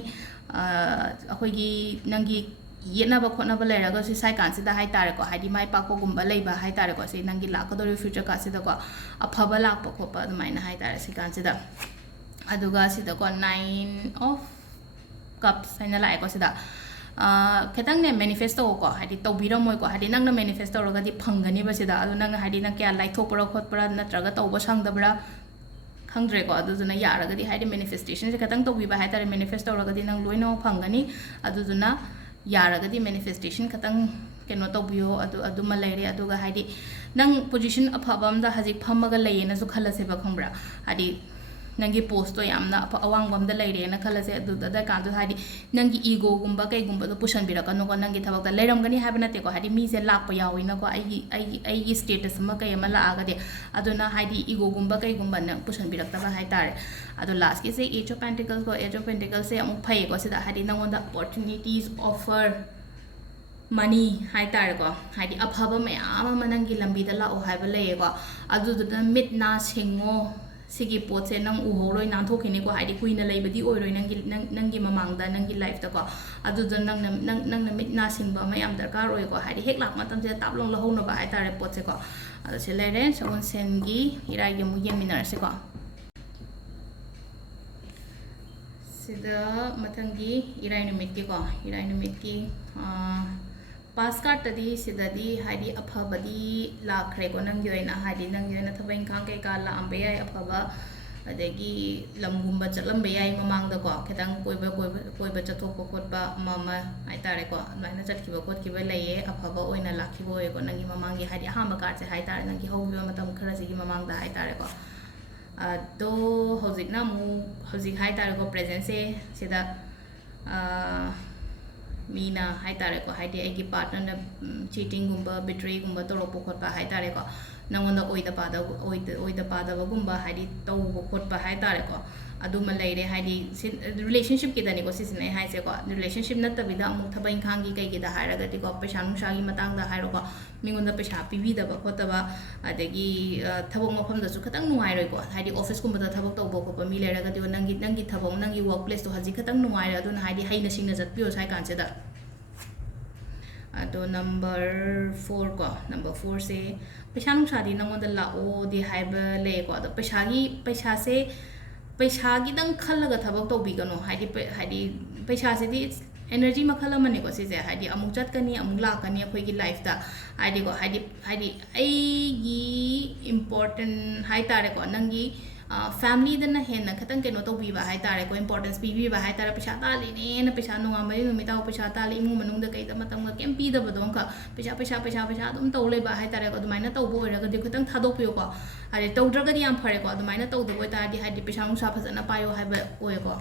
ꯑꯩꯈꯣꯏꯒꯤ ꯅꯪꯒꯤ ꯌꯦꯠꯅꯕ ꯈꯣꯠꯅꯕ ꯂꯩꯔꯒꯁꯨ ꯁꯥꯏ ꯀꯥꯟꯁꯤꯗ ꯍꯥꯏꯇꯥꯔꯦꯀꯣ ꯍꯥꯏꯗꯤ ꯃꯥꯏ ꯄꯥꯛꯄꯒꯨꯝꯕ ꯂꯩꯕ ꯍꯥꯏꯇꯥꯔꯦꯀꯣ ꯁꯤ ꯅꯪꯒꯤ ꯂꯥꯛꯀꯗꯧꯔꯤꯕ ꯐ꯭ꯌꯨꯆꯔ ꯀꯥꯟꯁꯤꯗꯀꯣ ꯑꯐꯕ ꯂꯥꯛꯄ ꯈꯣꯠꯄ ꯑꯗꯨꯃꯥꯏꯅ ꯍꯥꯏꯇꯥꯔꯦ ꯁꯤ ꯀꯥꯟꯁꯤꯗ ꯑꯗꯨꯒ ꯁꯤꯗꯀꯣ 9 of cups ꯍꯥꯏꯅ ꯂꯥꯛꯑꯦꯀꯣ ꯁꯤꯗ ꯈꯤꯇꯪꯅꯦ ꯃꯦꯅꯤꯐꯦꯁ ꯇꯧꯀꯣ ꯍꯥꯏꯗꯤ ꯇꯧꯕꯤꯔꯝꯃꯣꯏꯀꯣ ꯍꯥꯏꯗꯤ ꯅꯪꯅ ꯃꯦꯅꯤꯐꯦꯁ ꯇꯧꯔꯒꯗꯤ ꯐꯪꯒꯅꯤꯕ ꯁꯤꯗ ꯑꯗꯨ ꯅꯪ ꯍꯥꯏꯗꯤ ꯅꯪ ꯀꯌꯥ ꯂꯥꯏꯊꯣꯛꯄ꯭ꯔꯥ ꯈꯣꯠꯄ꯭ꯔꯥ ꯅꯠꯇ꯭ꯔꯒ ꯇꯧꯕ ꯁꯪꯗꯕ꯭ꯔꯥ ꯈꯪꯗ꯭ꯔꯦꯀꯣ ꯑꯗꯨꯗꯨꯅ ꯌꯥꯔꯒꯗꯤ ꯍꯥꯏꯗꯤ ꯃꯦꯅꯤꯐꯦꯁꯇꯦꯁꯟꯁꯦ ꯈꯤꯇꯪ ꯇꯧꯕꯤꯕ ꯍꯥꯏꯇꯥꯔꯦ ꯃꯦꯅꯤꯐꯦꯁ ꯇꯧꯔꯒꯗꯤ ꯅꯪ ꯂꯣꯏꯅꯃꯛ ꯐꯪꯒꯅꯤ ꯑꯗꯨꯗꯨꯅ ꯌꯥꯔꯒꯗꯤ ꯃꯦꯅꯤꯐꯦꯁꯇꯦꯁꯟ ꯈꯤꯇꯪ ꯀꯩꯅꯣ ꯇꯧꯕꯤꯌꯣ ꯑꯗꯨꯃ ꯂꯩꯔꯦ ꯑꯗꯨꯒ ꯍꯥꯏꯗꯤ ꯅꯪ ꯄꯣꯖꯤꯁꯟ ꯑꯐꯕ ꯑꯝꯗ ꯍꯧꯖꯤꯛ ꯐꯝꯃꯒ ꯂꯩꯌꯦꯅꯁꯨ ꯈꯜꯂꯁꯦꯕ ꯈꯪꯕ꯭ꯔꯥ ꯍꯥꯏꯗꯤ ꯅꯪꯒꯤ ꯄꯣꯁꯇꯣ ꯌꯥꯝꯅ ꯑꯋꯥꯡꯕ ꯑꯝꯗ ꯂꯩꯔꯦꯅ ꯈꯜꯂꯁꯦ ꯑꯗꯨꯗ ꯗꯔꯀꯥꯔꯗꯣ ꯍꯥꯏꯗꯤ ꯅꯪꯒꯤ ꯏꯒꯣꯒꯨꯝꯕ ꯀꯩꯒꯨꯝꯕꯗꯣ ꯄꯨꯁꯟꯕꯤꯔꯛꯀꯅꯨꯀꯣ ꯅꯪꯒꯤ ꯊꯕꯛꯇ ꯂꯩꯔꯝꯒꯅꯤ ꯍꯥꯏꯕ ꯅꯠꯇꯦꯀꯣ ꯍꯥꯏꯗꯤ ꯃꯤꯁꯦ ꯂꯥꯛꯄ ꯌꯥꯎꯋꯤꯅꯀꯣ ꯑꯩꯒꯤ ꯁ꯭ꯇꯦꯇꯁ ꯑꯃ ꯀꯩ ꯑꯃ ꯂꯥꯛꯑꯒꯗꯤ ꯑꯗꯨꯅ ꯍꯥꯏꯗꯤ ꯏꯒꯣꯒꯨꯝꯕ ꯀꯩꯒꯨꯝꯕ ꯅꯪ ꯄꯨꯁꯟꯕꯤꯔꯛꯇꯕ ꯍꯥꯏꯇꯥꯔꯦ ꯑꯗꯣ ꯂꯥꯁꯀꯤꯁꯦ ꯑꯦꯖ ꯑꯣꯐ ꯄꯦꯟꯇꯤꯀꯜꯁꯀꯣ ꯑꯦꯖ ꯑꯣꯐ ꯄꯦꯟꯇꯤꯀꯜꯁꯦ ꯑꯃꯨꯛ ꯐꯩꯌꯦꯀꯣ ꯁꯤꯗ ꯍꯥꯏꯗꯤ ꯅꯪꯉꯣꯟꯗ ꯑꯣꯄꯣꯔꯆꯨꯅꯤꯇꯤꯁ ꯑꯣꯐꯔ ꯃꯅꯤ ꯍꯥꯏꯇꯥꯔꯦꯀꯣ ꯍꯥꯏꯗꯤ ꯑꯐꯕ ꯃꯌꯥꯝ ꯑꯃ ꯅꯪꯒꯤ ꯂꯝꯕꯤꯗ ꯂꯥꯛꯑꯣ ꯍꯥꯏꯕ ꯂꯩꯌꯦꯀꯣ ꯑꯗꯨꯗꯨꯅ ꯃꯤꯠ ꯅꯥ ꯁꯤꯡꯉꯣ ꯁꯤꯒꯤ ꯄꯣꯠꯁꯦ ꯅꯪ ꯎꯍꯧꯔꯣꯏ ꯅꯥꯟꯊꯣꯛꯈꯤꯅꯤꯀꯣ ꯍꯥꯏꯗꯤ ꯀꯨꯏꯅ ꯂꯩꯕꯗꯤ ꯑꯣꯏꯔꯣꯏ ꯅꯪꯒꯤ ꯃꯃꯥꯡꯗ ꯅꯪꯒꯤ ꯂꯥꯏꯐꯇꯀꯣ ꯑꯗꯨꯗ ꯅꯪꯅ ꯃꯤꯠ ꯅꯥ ꯁꯤꯡꯕ ꯑꯃ ꯌꯥꯝ ꯗꯔꯀꯥꯔ ꯑꯣꯏꯀꯣ ꯍꯥꯏꯗꯤ ꯍꯦꯛ ꯂꯥꯛꯄ ꯃꯇꯝꯁꯤꯗ ꯇꯥꯞ ꯂꯥꯎ ꯂꯧꯍꯧꯅꯕ ꯍꯥꯏꯇꯥꯔꯦ ꯄꯣꯠꯁꯦꯀꯣ ꯑꯗꯣ ꯁꯤ ꯂꯩꯔꯦ ꯁꯒꯣꯜꯁꯦꯟꯒꯤ ꯏꯔꯥꯏꯒꯤ ꯑꯃꯨꯛ ꯌꯦꯡꯃꯤꯟꯅꯔꯁꯤꯀꯣ ꯁꯤꯗ ꯃꯊꯪꯒꯤ ꯏꯔꯥꯏ ꯅꯨꯃꯤꯠꯀꯤꯀꯣ ꯏꯔꯥꯏ ꯅꯨꯃꯤꯠꯀꯤ ꯄꯥꯁ ꯀꯥꯔꯠꯇꯗꯤ ꯁꯤꯗꯗꯤ ꯍꯥꯏꯗꯤ ꯑꯐꯕꯗꯤ ꯂꯥꯛꯈ꯭ꯔꯦꯀꯣ ꯅꯪꯒꯤ ꯑꯣꯏꯅ ꯍꯥꯏꯗꯤ ꯅꯪꯒꯤ ꯑꯣꯏꯅ ꯊꯕꯛ ꯏꯪꯈꯥꯡ ꯀꯩꯀꯥ ꯂꯥꯛꯑꯝꯕ ꯌꯥꯏ ꯑꯐꯕ ꯑꯗꯒꯤ ꯂꯝꯒꯨꯝꯕ ꯆꯠꯂꯝꯕ ꯌꯥꯏ ꯃꯃꯥꯡꯗꯀꯣ ꯈꯤꯇꯪ ꯀꯣꯏꯕ ꯆꯠꯊꯣꯛꯄ ꯈꯣꯠꯄ ꯑꯃ ꯍꯥꯏꯇꯥꯔꯦꯀꯣ ꯑꯗꯨꯃꯥꯏꯅ ꯆꯠꯈꯤꯕ ꯈꯣꯠꯈꯤꯕ ꯂꯩꯌꯦ ꯑꯐꯕ ꯑꯣꯏꯅ ꯂꯥꯛꯈꯤꯕ ꯑꯣꯏꯌꯦꯀꯣ ꯅꯪꯒꯤ ꯃꯃꯥꯡꯒꯤ ꯍꯥꯏꯗꯤ ꯑꯍꯥꯟꯕ ꯀꯥꯔꯠꯁꯦ ꯍꯥꯏꯇꯥꯔꯦ ꯅꯪꯒꯤ ꯍꯧꯈꯤꯕ ꯃꯇꯝ ꯈꯔꯁꯤꯒꯤ ꯃꯃꯥꯡꯗ ꯍꯥꯏꯇꯥꯔꯦꯀꯣ ꯑꯗꯣ ꯍꯧꯖꯤꯛꯅ ꯑꯃꯨꯛ ꯍꯧꯖꯤꯛ ꯍꯥꯏꯇꯥꯔꯦꯀꯣ ꯄ꯭ꯔꯦꯖꯦꯟꯁꯦ ꯁꯤꯗ ꯃꯤꯅ ꯍꯥꯏꯇꯥꯔꯦꯀꯣ ꯍꯥꯏꯗꯤ ꯑꯩꯒꯤ ꯄꯥꯔꯠꯅꯔꯅ ꯆꯤꯇꯤꯡꯒꯨꯝꯕ ꯕꯤꯇ꯭ꯔꯦꯒꯨꯝꯕ ꯇꯧꯔꯛꯄ ꯈꯣꯠꯄ ꯍꯥꯏꯇꯥꯔꯦꯀꯣ ꯅꯪꯉꯣꯟꯗ ꯑꯣꯏꯗ ꯄꯥꯗꯕꯒꯨꯝꯕ ꯍꯥꯏꯗꯤ ꯇꯧꯕ ꯈꯣꯠꯄ ꯍꯥꯏꯇꯥꯔꯦꯀꯣ ꯑꯗꯨꯃ ꯂꯩꯔꯦ ꯍꯥꯏꯗꯤ ꯔꯤꯂꯦꯁꯟshipꯀꯤꯗꯅꯤꯀꯣ ꯁꯤꯁꯤꯅ ꯑꯩ ꯍꯥꯏꯁꯦꯀꯣ ꯔꯤꯂꯦꯁꯟship ꯅꯠꯇꯕꯤꯗ ꯑꯃꯨꯛ ꯊꯕꯛ ꯏꯪꯈꯥꯡꯒꯤ ꯀꯩꯒꯤꯗ ꯍꯥꯏꯔꯒꯗꯤꯀꯣ ꯄꯩꯁꯥ ꯅꯨꯡꯁꯥꯒꯤ ꯃꯇꯥꯡꯗ ꯍꯥꯏꯔꯣꯀꯣ ꯃꯤꯉꯣꯟꯗ ꯄꯩꯁꯥ ꯄꯤꯕꯤꯗꯕ ꯈꯣꯠꯇꯕ ꯑꯗꯒꯤ ꯊꯕꯛ ꯃꯐꯝꯗꯁꯨ ꯈꯤꯇꯪ ꯅꯨꯡꯉꯥꯏꯔꯣꯏꯀꯣ ꯍꯥꯏꯗꯤ ꯑꯣꯐꯤꯁꯀꯨꯝꯕꯗ ꯊꯕꯛ ꯇꯧꯕ ꯈꯣꯠꯄ ꯃꯤ ꯂꯩꯔꯒꯗꯤ ꯅꯪꯒꯤ ꯊꯕꯛ ꯅꯪꯒꯤ ꯋꯥꯔꯛ ꯄ꯭ꯂꯦꯁꯇꯣ ꯍꯧꯖꯤꯛ ꯈꯤꯇꯪ ꯅꯨꯡꯉꯥꯏꯔꯦ ꯑꯗꯨꯅ ꯍꯥꯏꯗꯤ ꯍꯩꯅ ꯁꯤꯡꯅ ꯆꯠꯄꯤꯌꯣ ꯁꯥꯏ ꯀꯥꯟꯁꯤꯗ ꯑꯗꯣ ꯅꯝꯕꯔ 4 ꯀꯣ ꯅꯝꯕꯔ 4ꯁꯦ ꯄꯩꯁꯥ ꯅꯨꯡꯁꯥꯗꯤ ꯅꯪꯉꯣꯟꯗ ꯂꯥꯛꯑꯣꯗꯤ ꯍꯥꯏꯕ ꯂꯩꯌꯦꯀꯣ ꯑꯗꯣ ꯄꯩꯁꯥꯁꯦ ꯄꯩꯁꯥꯒꯤꯗꯪ ꯈꯜꯂꯒ ꯊꯕꯛ ꯇꯧꯕꯤꯒꯅꯣ ꯍꯥꯏꯗꯤ ꯄꯩꯁꯥꯁꯤꯗꯤ एनर्जी मखल अमनेको सिसे हाइदि अमुक चटकनी अमुक लाकनी अखोइगी लाइफ दा हाइदिको हाइदि एगी इम्पोर्टेंट हाइतारेको नंगी फैमिली दना हेन खतंग केनो तौबीबा हाइतारेको इम्पोर्टेंस पीबीबा हाइतारे पैसा तालिने न पैसा नुंगामरी नुमिताव पैसा ताली इमु मनुंग द कइदा मतंग केम पीदबदो अंका पैसा अदुम तौलेबा हाइतारेको अदुमाइना तौबो ओइरगदि खतंग थादोपियोको हाइदि तौद्रगदि याम फरेको अदुमाइना तौदबो तादि हाइदि पैसा नुंसा फजना पायो हाइबा ओयको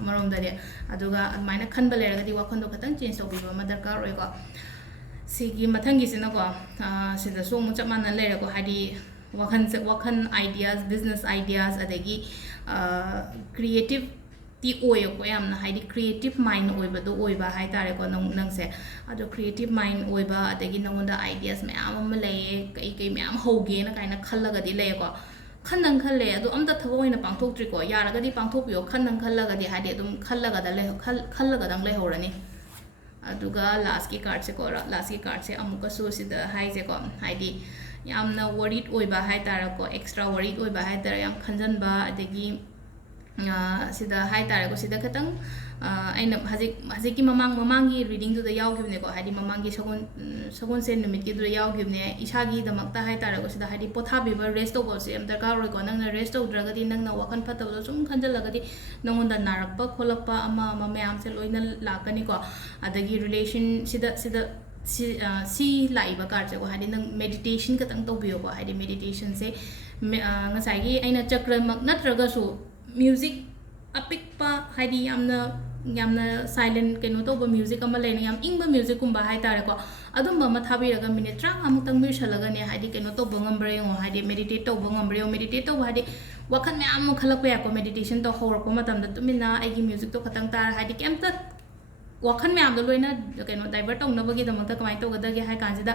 अमरोमददि अदुगा अदुमाइना खनबा लेरगदि वाखंदो खतंग चेंज तौबीबा मा दरकार ओयको सिगी मथंगिसिनको सिदा सोमु चपमाना लेरको हाइदि वाखन आइडियाज बिजनेस आइडियाज अदगी क्रिएटिव ती ओयको यामना हाइदि क्रिएटिव माइंड ओइबदो ओइबा हाइतारेको नंगसे अदो क्रिएटिव माइंड ओइबा अदगी नंगोंदा आइडियाज मयाम अमा लेये कई मयाम होगेना काइना खल्लगदि लेयको खन्नंग खल्ले अदो अमदा थबो ओइना पांथोक्ट्रिको यारगदि पांथोपियो खन्नंग खल्लगदि हाइदि अदुम खल्लगदंग लेहौरनी अदुगा लास्ट की कार्ड से को लास्ट की कार्ड से अमुक सिदा हाइजेको हाइदि यामना वरीड ओइबा हाइतारको एक्स्ट्रा वरीड ओइबा हाइतार याम खंजनबा अदगी सिदा हाइतारको सिदा खतंग अइना हजिक की ममांगी रीडिंग दुदा यावगिबनेको हाइदि ममांगी सगोन से नुमित की दुदा यावगिबने इसागी दमकता हाइतारको सिदा हाइदि पोथाबिबा रेस्ट तौबसे यम दरकार रोइको नंगना रेस्ट तौद्रगदि नंगना वखन फतबदो सुम खंजलगदि नंगोंदा नारकपा खोलकपा अमा मयाम से लोइना लाकनिको अदगी रिलेशन सिदा si laiba card ko hadi nang meditation ka tang tobiyo ko hadi meditation se ngasai gi aina chakra mak natraga su music apikpa hadi yamna silent keno to ba music ama lena yam ingba music kumba hai tare ko adum ba mathabi raga minute tra amuk tang mir shalaga ne hadi keno to bangam bre ngo hadi meditate to bangam bre meditate to hadi wakan me am khalak pa ko meditation to hor ko matam da tumina ai gi music to khatang tar hadi kemta wakan me am do loina keno divert tong na bagi damang ta kamai to gada ge hai kanjida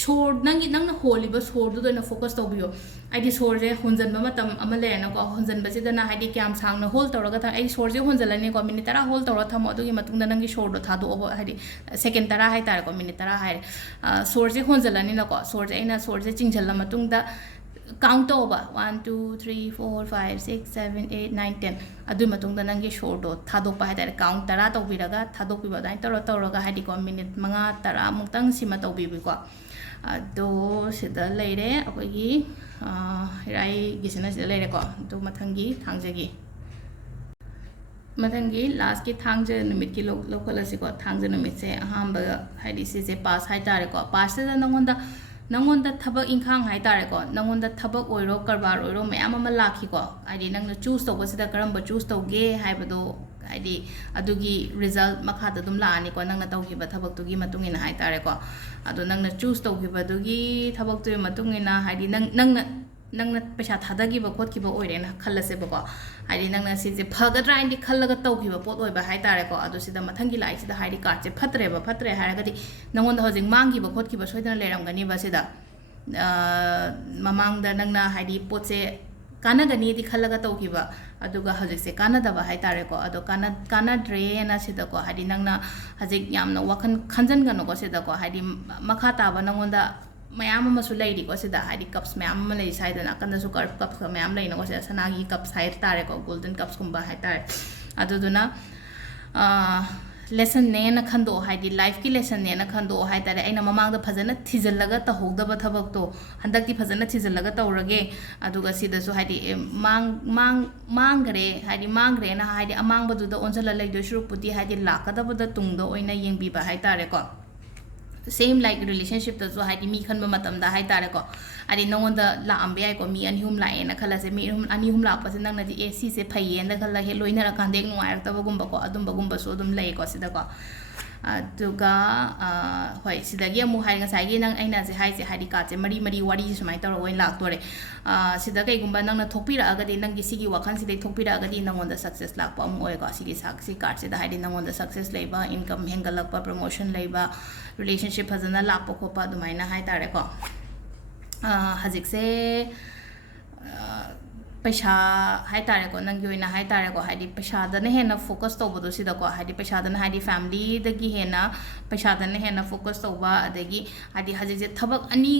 shor nang na holi ba shor do na focus to biyo aidi shor je honjan ba matam amale na ko honjan ba sida na haidi kyam sang na hol tawra ga ta ai shor je honjalani ko minute tara hol tawra thamo adu gi matung da nangi shor do thado obo haidi second tara hai tar ko minute tara hai shor je honjalani na ko shor je ina shor je chingjal la matung da count over 1 2 3 4 5 6 7 8 9 10 adu matung da nangi shor do thado pa hai tar count tara to biraga thado pi ba dai tawra ga haidi ko minute manga tara muktang sima to bi ko do sida leire akogi rai gisina sida leire ko do mathangi thangjagi mathangi last ki thangje numit ki local asi ko thangje numit se ahamba haidi se pass hai tare ko pass da nangonda thabak inkhang hai tare ko nangonda thabak oiro karbar oiro mayam ama lakhi ko aidi nangna choose to basida karamba choose to ge haibado aidi adugi result makha da dum la ani ko nangna tawki ba thabak tugi matungina hai tare ko ado nangna choose to gi badugi thabak tu matungina haidi nangna paisa thadagi ba khot ki ba oire na khallase ba ko haidi nangna si je phagadra indi khallaga tawki ba pot oi ba hai tare ko ado sida mathangi lai sida haidi ka je phatre haragadi nangonda hojing mangi ba khot ki ba soidana leram gani ba sida mamang da nangna haidi pot se kana gani di khallaga tawki ba aduga hojik se kana da ba hai tare ko ado kana dre na sida ko haidi nangna hojik yamna wakan khanjan gano ko sida ko haidi makha ta ba nangonda mayam ama su lady ko sida haidi cups mayam ama lay side na kanda su cups mayam lay na ko sida sanagi cups hai tare ko golden cups kumba hai tare aduduna lesson ne na khando haidi life ki lesson ne na khando hai tare aina mamang da phajana thijallaga ta hogda ba thabak to handak ti phajana thijallaga taurage aduga sida su haidi mang gare haidi mang gare na haidi amang ba du da onjala lay do shuru puti haidi lakada ba da tung do oina yengbi ba hai tare ko same like relationship to so haidi mi khan ba matam da hai tare ko ari nongon da la ambe ai ko mi anhum la ena khala se mi anhum la pa se nang na di ac se phai en da khala he loina ra kan dek nuai ra ta ba gum ba ko adum ba gum ba so dum lay ko sida ko aduga hoi sida gi amu hai nga sai gi nang aina se hai se haidi ka che mari wari sumai tor oi lak tore sida kai gum ba nang na thokpi ra aga di nang gi sigi wakhan si dei thokpi ra aga di nang on da success lak pa mu oi ko sigi saksi card se da haidi nang on da success leiba income hengalak pa promotion leiba relationship fazana lakpa khopa dumaina hai tare ko hajik se paisa hai tare ko nang yoina hai tare ko haidi paisa da ne hena focus to bodo sida ko haidi paisa da haidi family da gi hena paisa da ne hena focus to ba adagi haidi hajik je thabak ani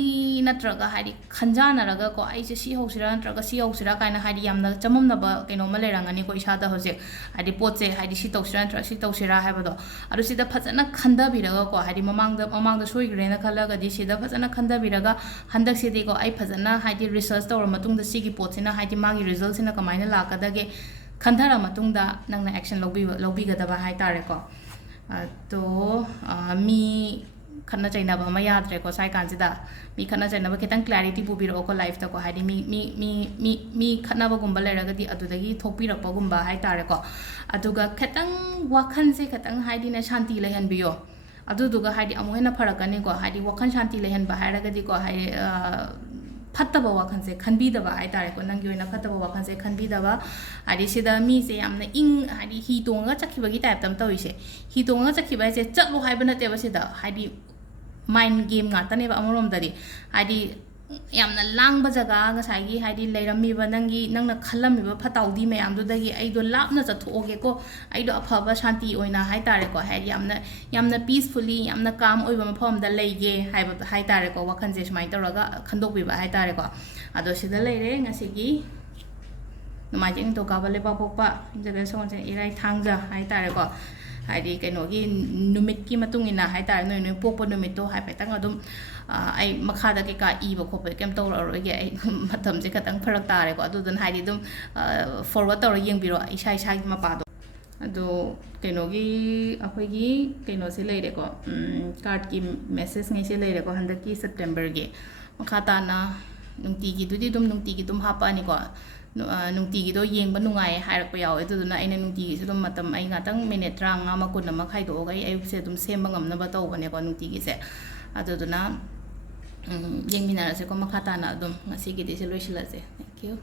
natraga haidi khanjana raga ko ai je si housira natraga si housira kaina haidi yamna chamam na ba kaino ma lerangani ko isa da hojek haidi potse haidi si tousira natraga si tousira haibado aru sida phajana khanda biraga ko haidi mamang da soi grena khalaga di sida phajana khanda biraga handak se de ko ai phajana haidi research to matung da sigi potsina haidi result sina kamaina lakadage khandara matungda nangna action lobi ga daba hai tare ko to mi khana chaina ba ma yadre ko sai kan sida mi khana chaina ba ketang clarity bu biro ko life ta ko haidi mi khana ba gumba leraga di adudagi thopi rak pa gumba hai tare ko aduga ketang wakhan se ketang haidi na shanti lehan biyo aduduga haidi amu hena pharakani ko haidi wakhan shanti lehan ba haraga di ko hai fattaba wakhan se khanbidaba ai tare ko nangi oina fattaba wakhan se khanbidaba ari sida mi se yamna ing ari hi tonga chakhibagi type tam tawise hi tonga chakhiba se chaklo haibana te ba sida hari mind game nga tane ba amorom dari hari yamna langba jaga nga sagi hari leirami ba nangna khalami ba phataudi me amdu dagi aido lapna chathoge ko aido aphaba shanti oina hai tare ko hari yamna peacefully yamna calm oiba mafam da leige hai tare ko wakhan je smai taraga khandok bi ba hai tare ko ado sida leire ngasigi namajing to ka bale pa pokpa jaga song je irai thangja hai tare ko haidi kainogi numit ki matungina hai tare noi pokpa numit to hai petang adum ai makhada ke ka i ba khope kem to ro ge ai matam je katang pharak tare ko adu dan haidi dum forward to yeng biro isai ma pa do ꯑꯗꯣ ꯀꯩꯅꯣꯒꯤ ꯑꯩꯈꯣꯏꯒꯤ ꯀꯩꯅꯣꯁꯦ ꯂꯩꯔꯦꯀꯣ ꯀꯥꯔꯠꯀꯤ ꯃꯦꯁꯦꯖꯉꯩꯁꯦ ꯂꯩꯔꯦꯀꯣ ꯍꯟꯗꯛꯀꯤ ꯁꯦꯞꯇꯦꯝꯕꯔꯒꯤ ꯃꯈꯥ ꯇꯥꯅ ꯅꯨꯡꯇꯤꯒꯤꯗꯨꯗꯤ ꯅꯨꯡꯇꯤꯒꯤ ꯑꯗꯨꯝ ꯍꯥꯞꯄꯛꯑꯅꯤꯀꯣ ꯅꯨꯡꯇꯤꯒꯤꯗꯣ ꯌꯦꯡꯕ ꯅꯨꯡꯉꯥꯏ ꯍꯥꯏꯔꯛꯄ ꯌꯥꯎꯋꯦ ꯑꯗꯨꯗꯨꯅ ꯑꯩꯅ ꯅꯨꯡꯇꯤꯒꯤꯁꯨ ꯑꯗꯨꯝ ꯃꯇꯝ ꯑꯩ ꯉꯥꯛꯇꯪ ꯃꯤꯅꯤꯠ 35 ꯀꯨꯟ ꯑꯃ ꯈꯥꯏꯗꯣꯛꯑꯒ ꯑꯩ ꯑꯌꯨꯛꯁꯦ ꯑꯗꯨꯝ ꯁꯦꯝꯕ ꯉꯝꯅꯕ ꯇꯧꯕꯅꯦꯀꯣ ꯅꯨꯡꯇꯤꯒꯤꯁꯦ ꯑꯗꯨꯗꯨꯅ ꯌꯦꯡꯃꯤꯟꯅꯔꯁꯦꯀꯣ ꯃꯈꯥ ꯇꯥꯅ ꯑꯗꯨꯝ ꯉꯁꯤꯒꯤꯗꯤ ꯁꯤ ꯂꯣꯏꯁꯤꯜꯂꯁꯦ ꯊꯦꯡꯛ ꯌꯨ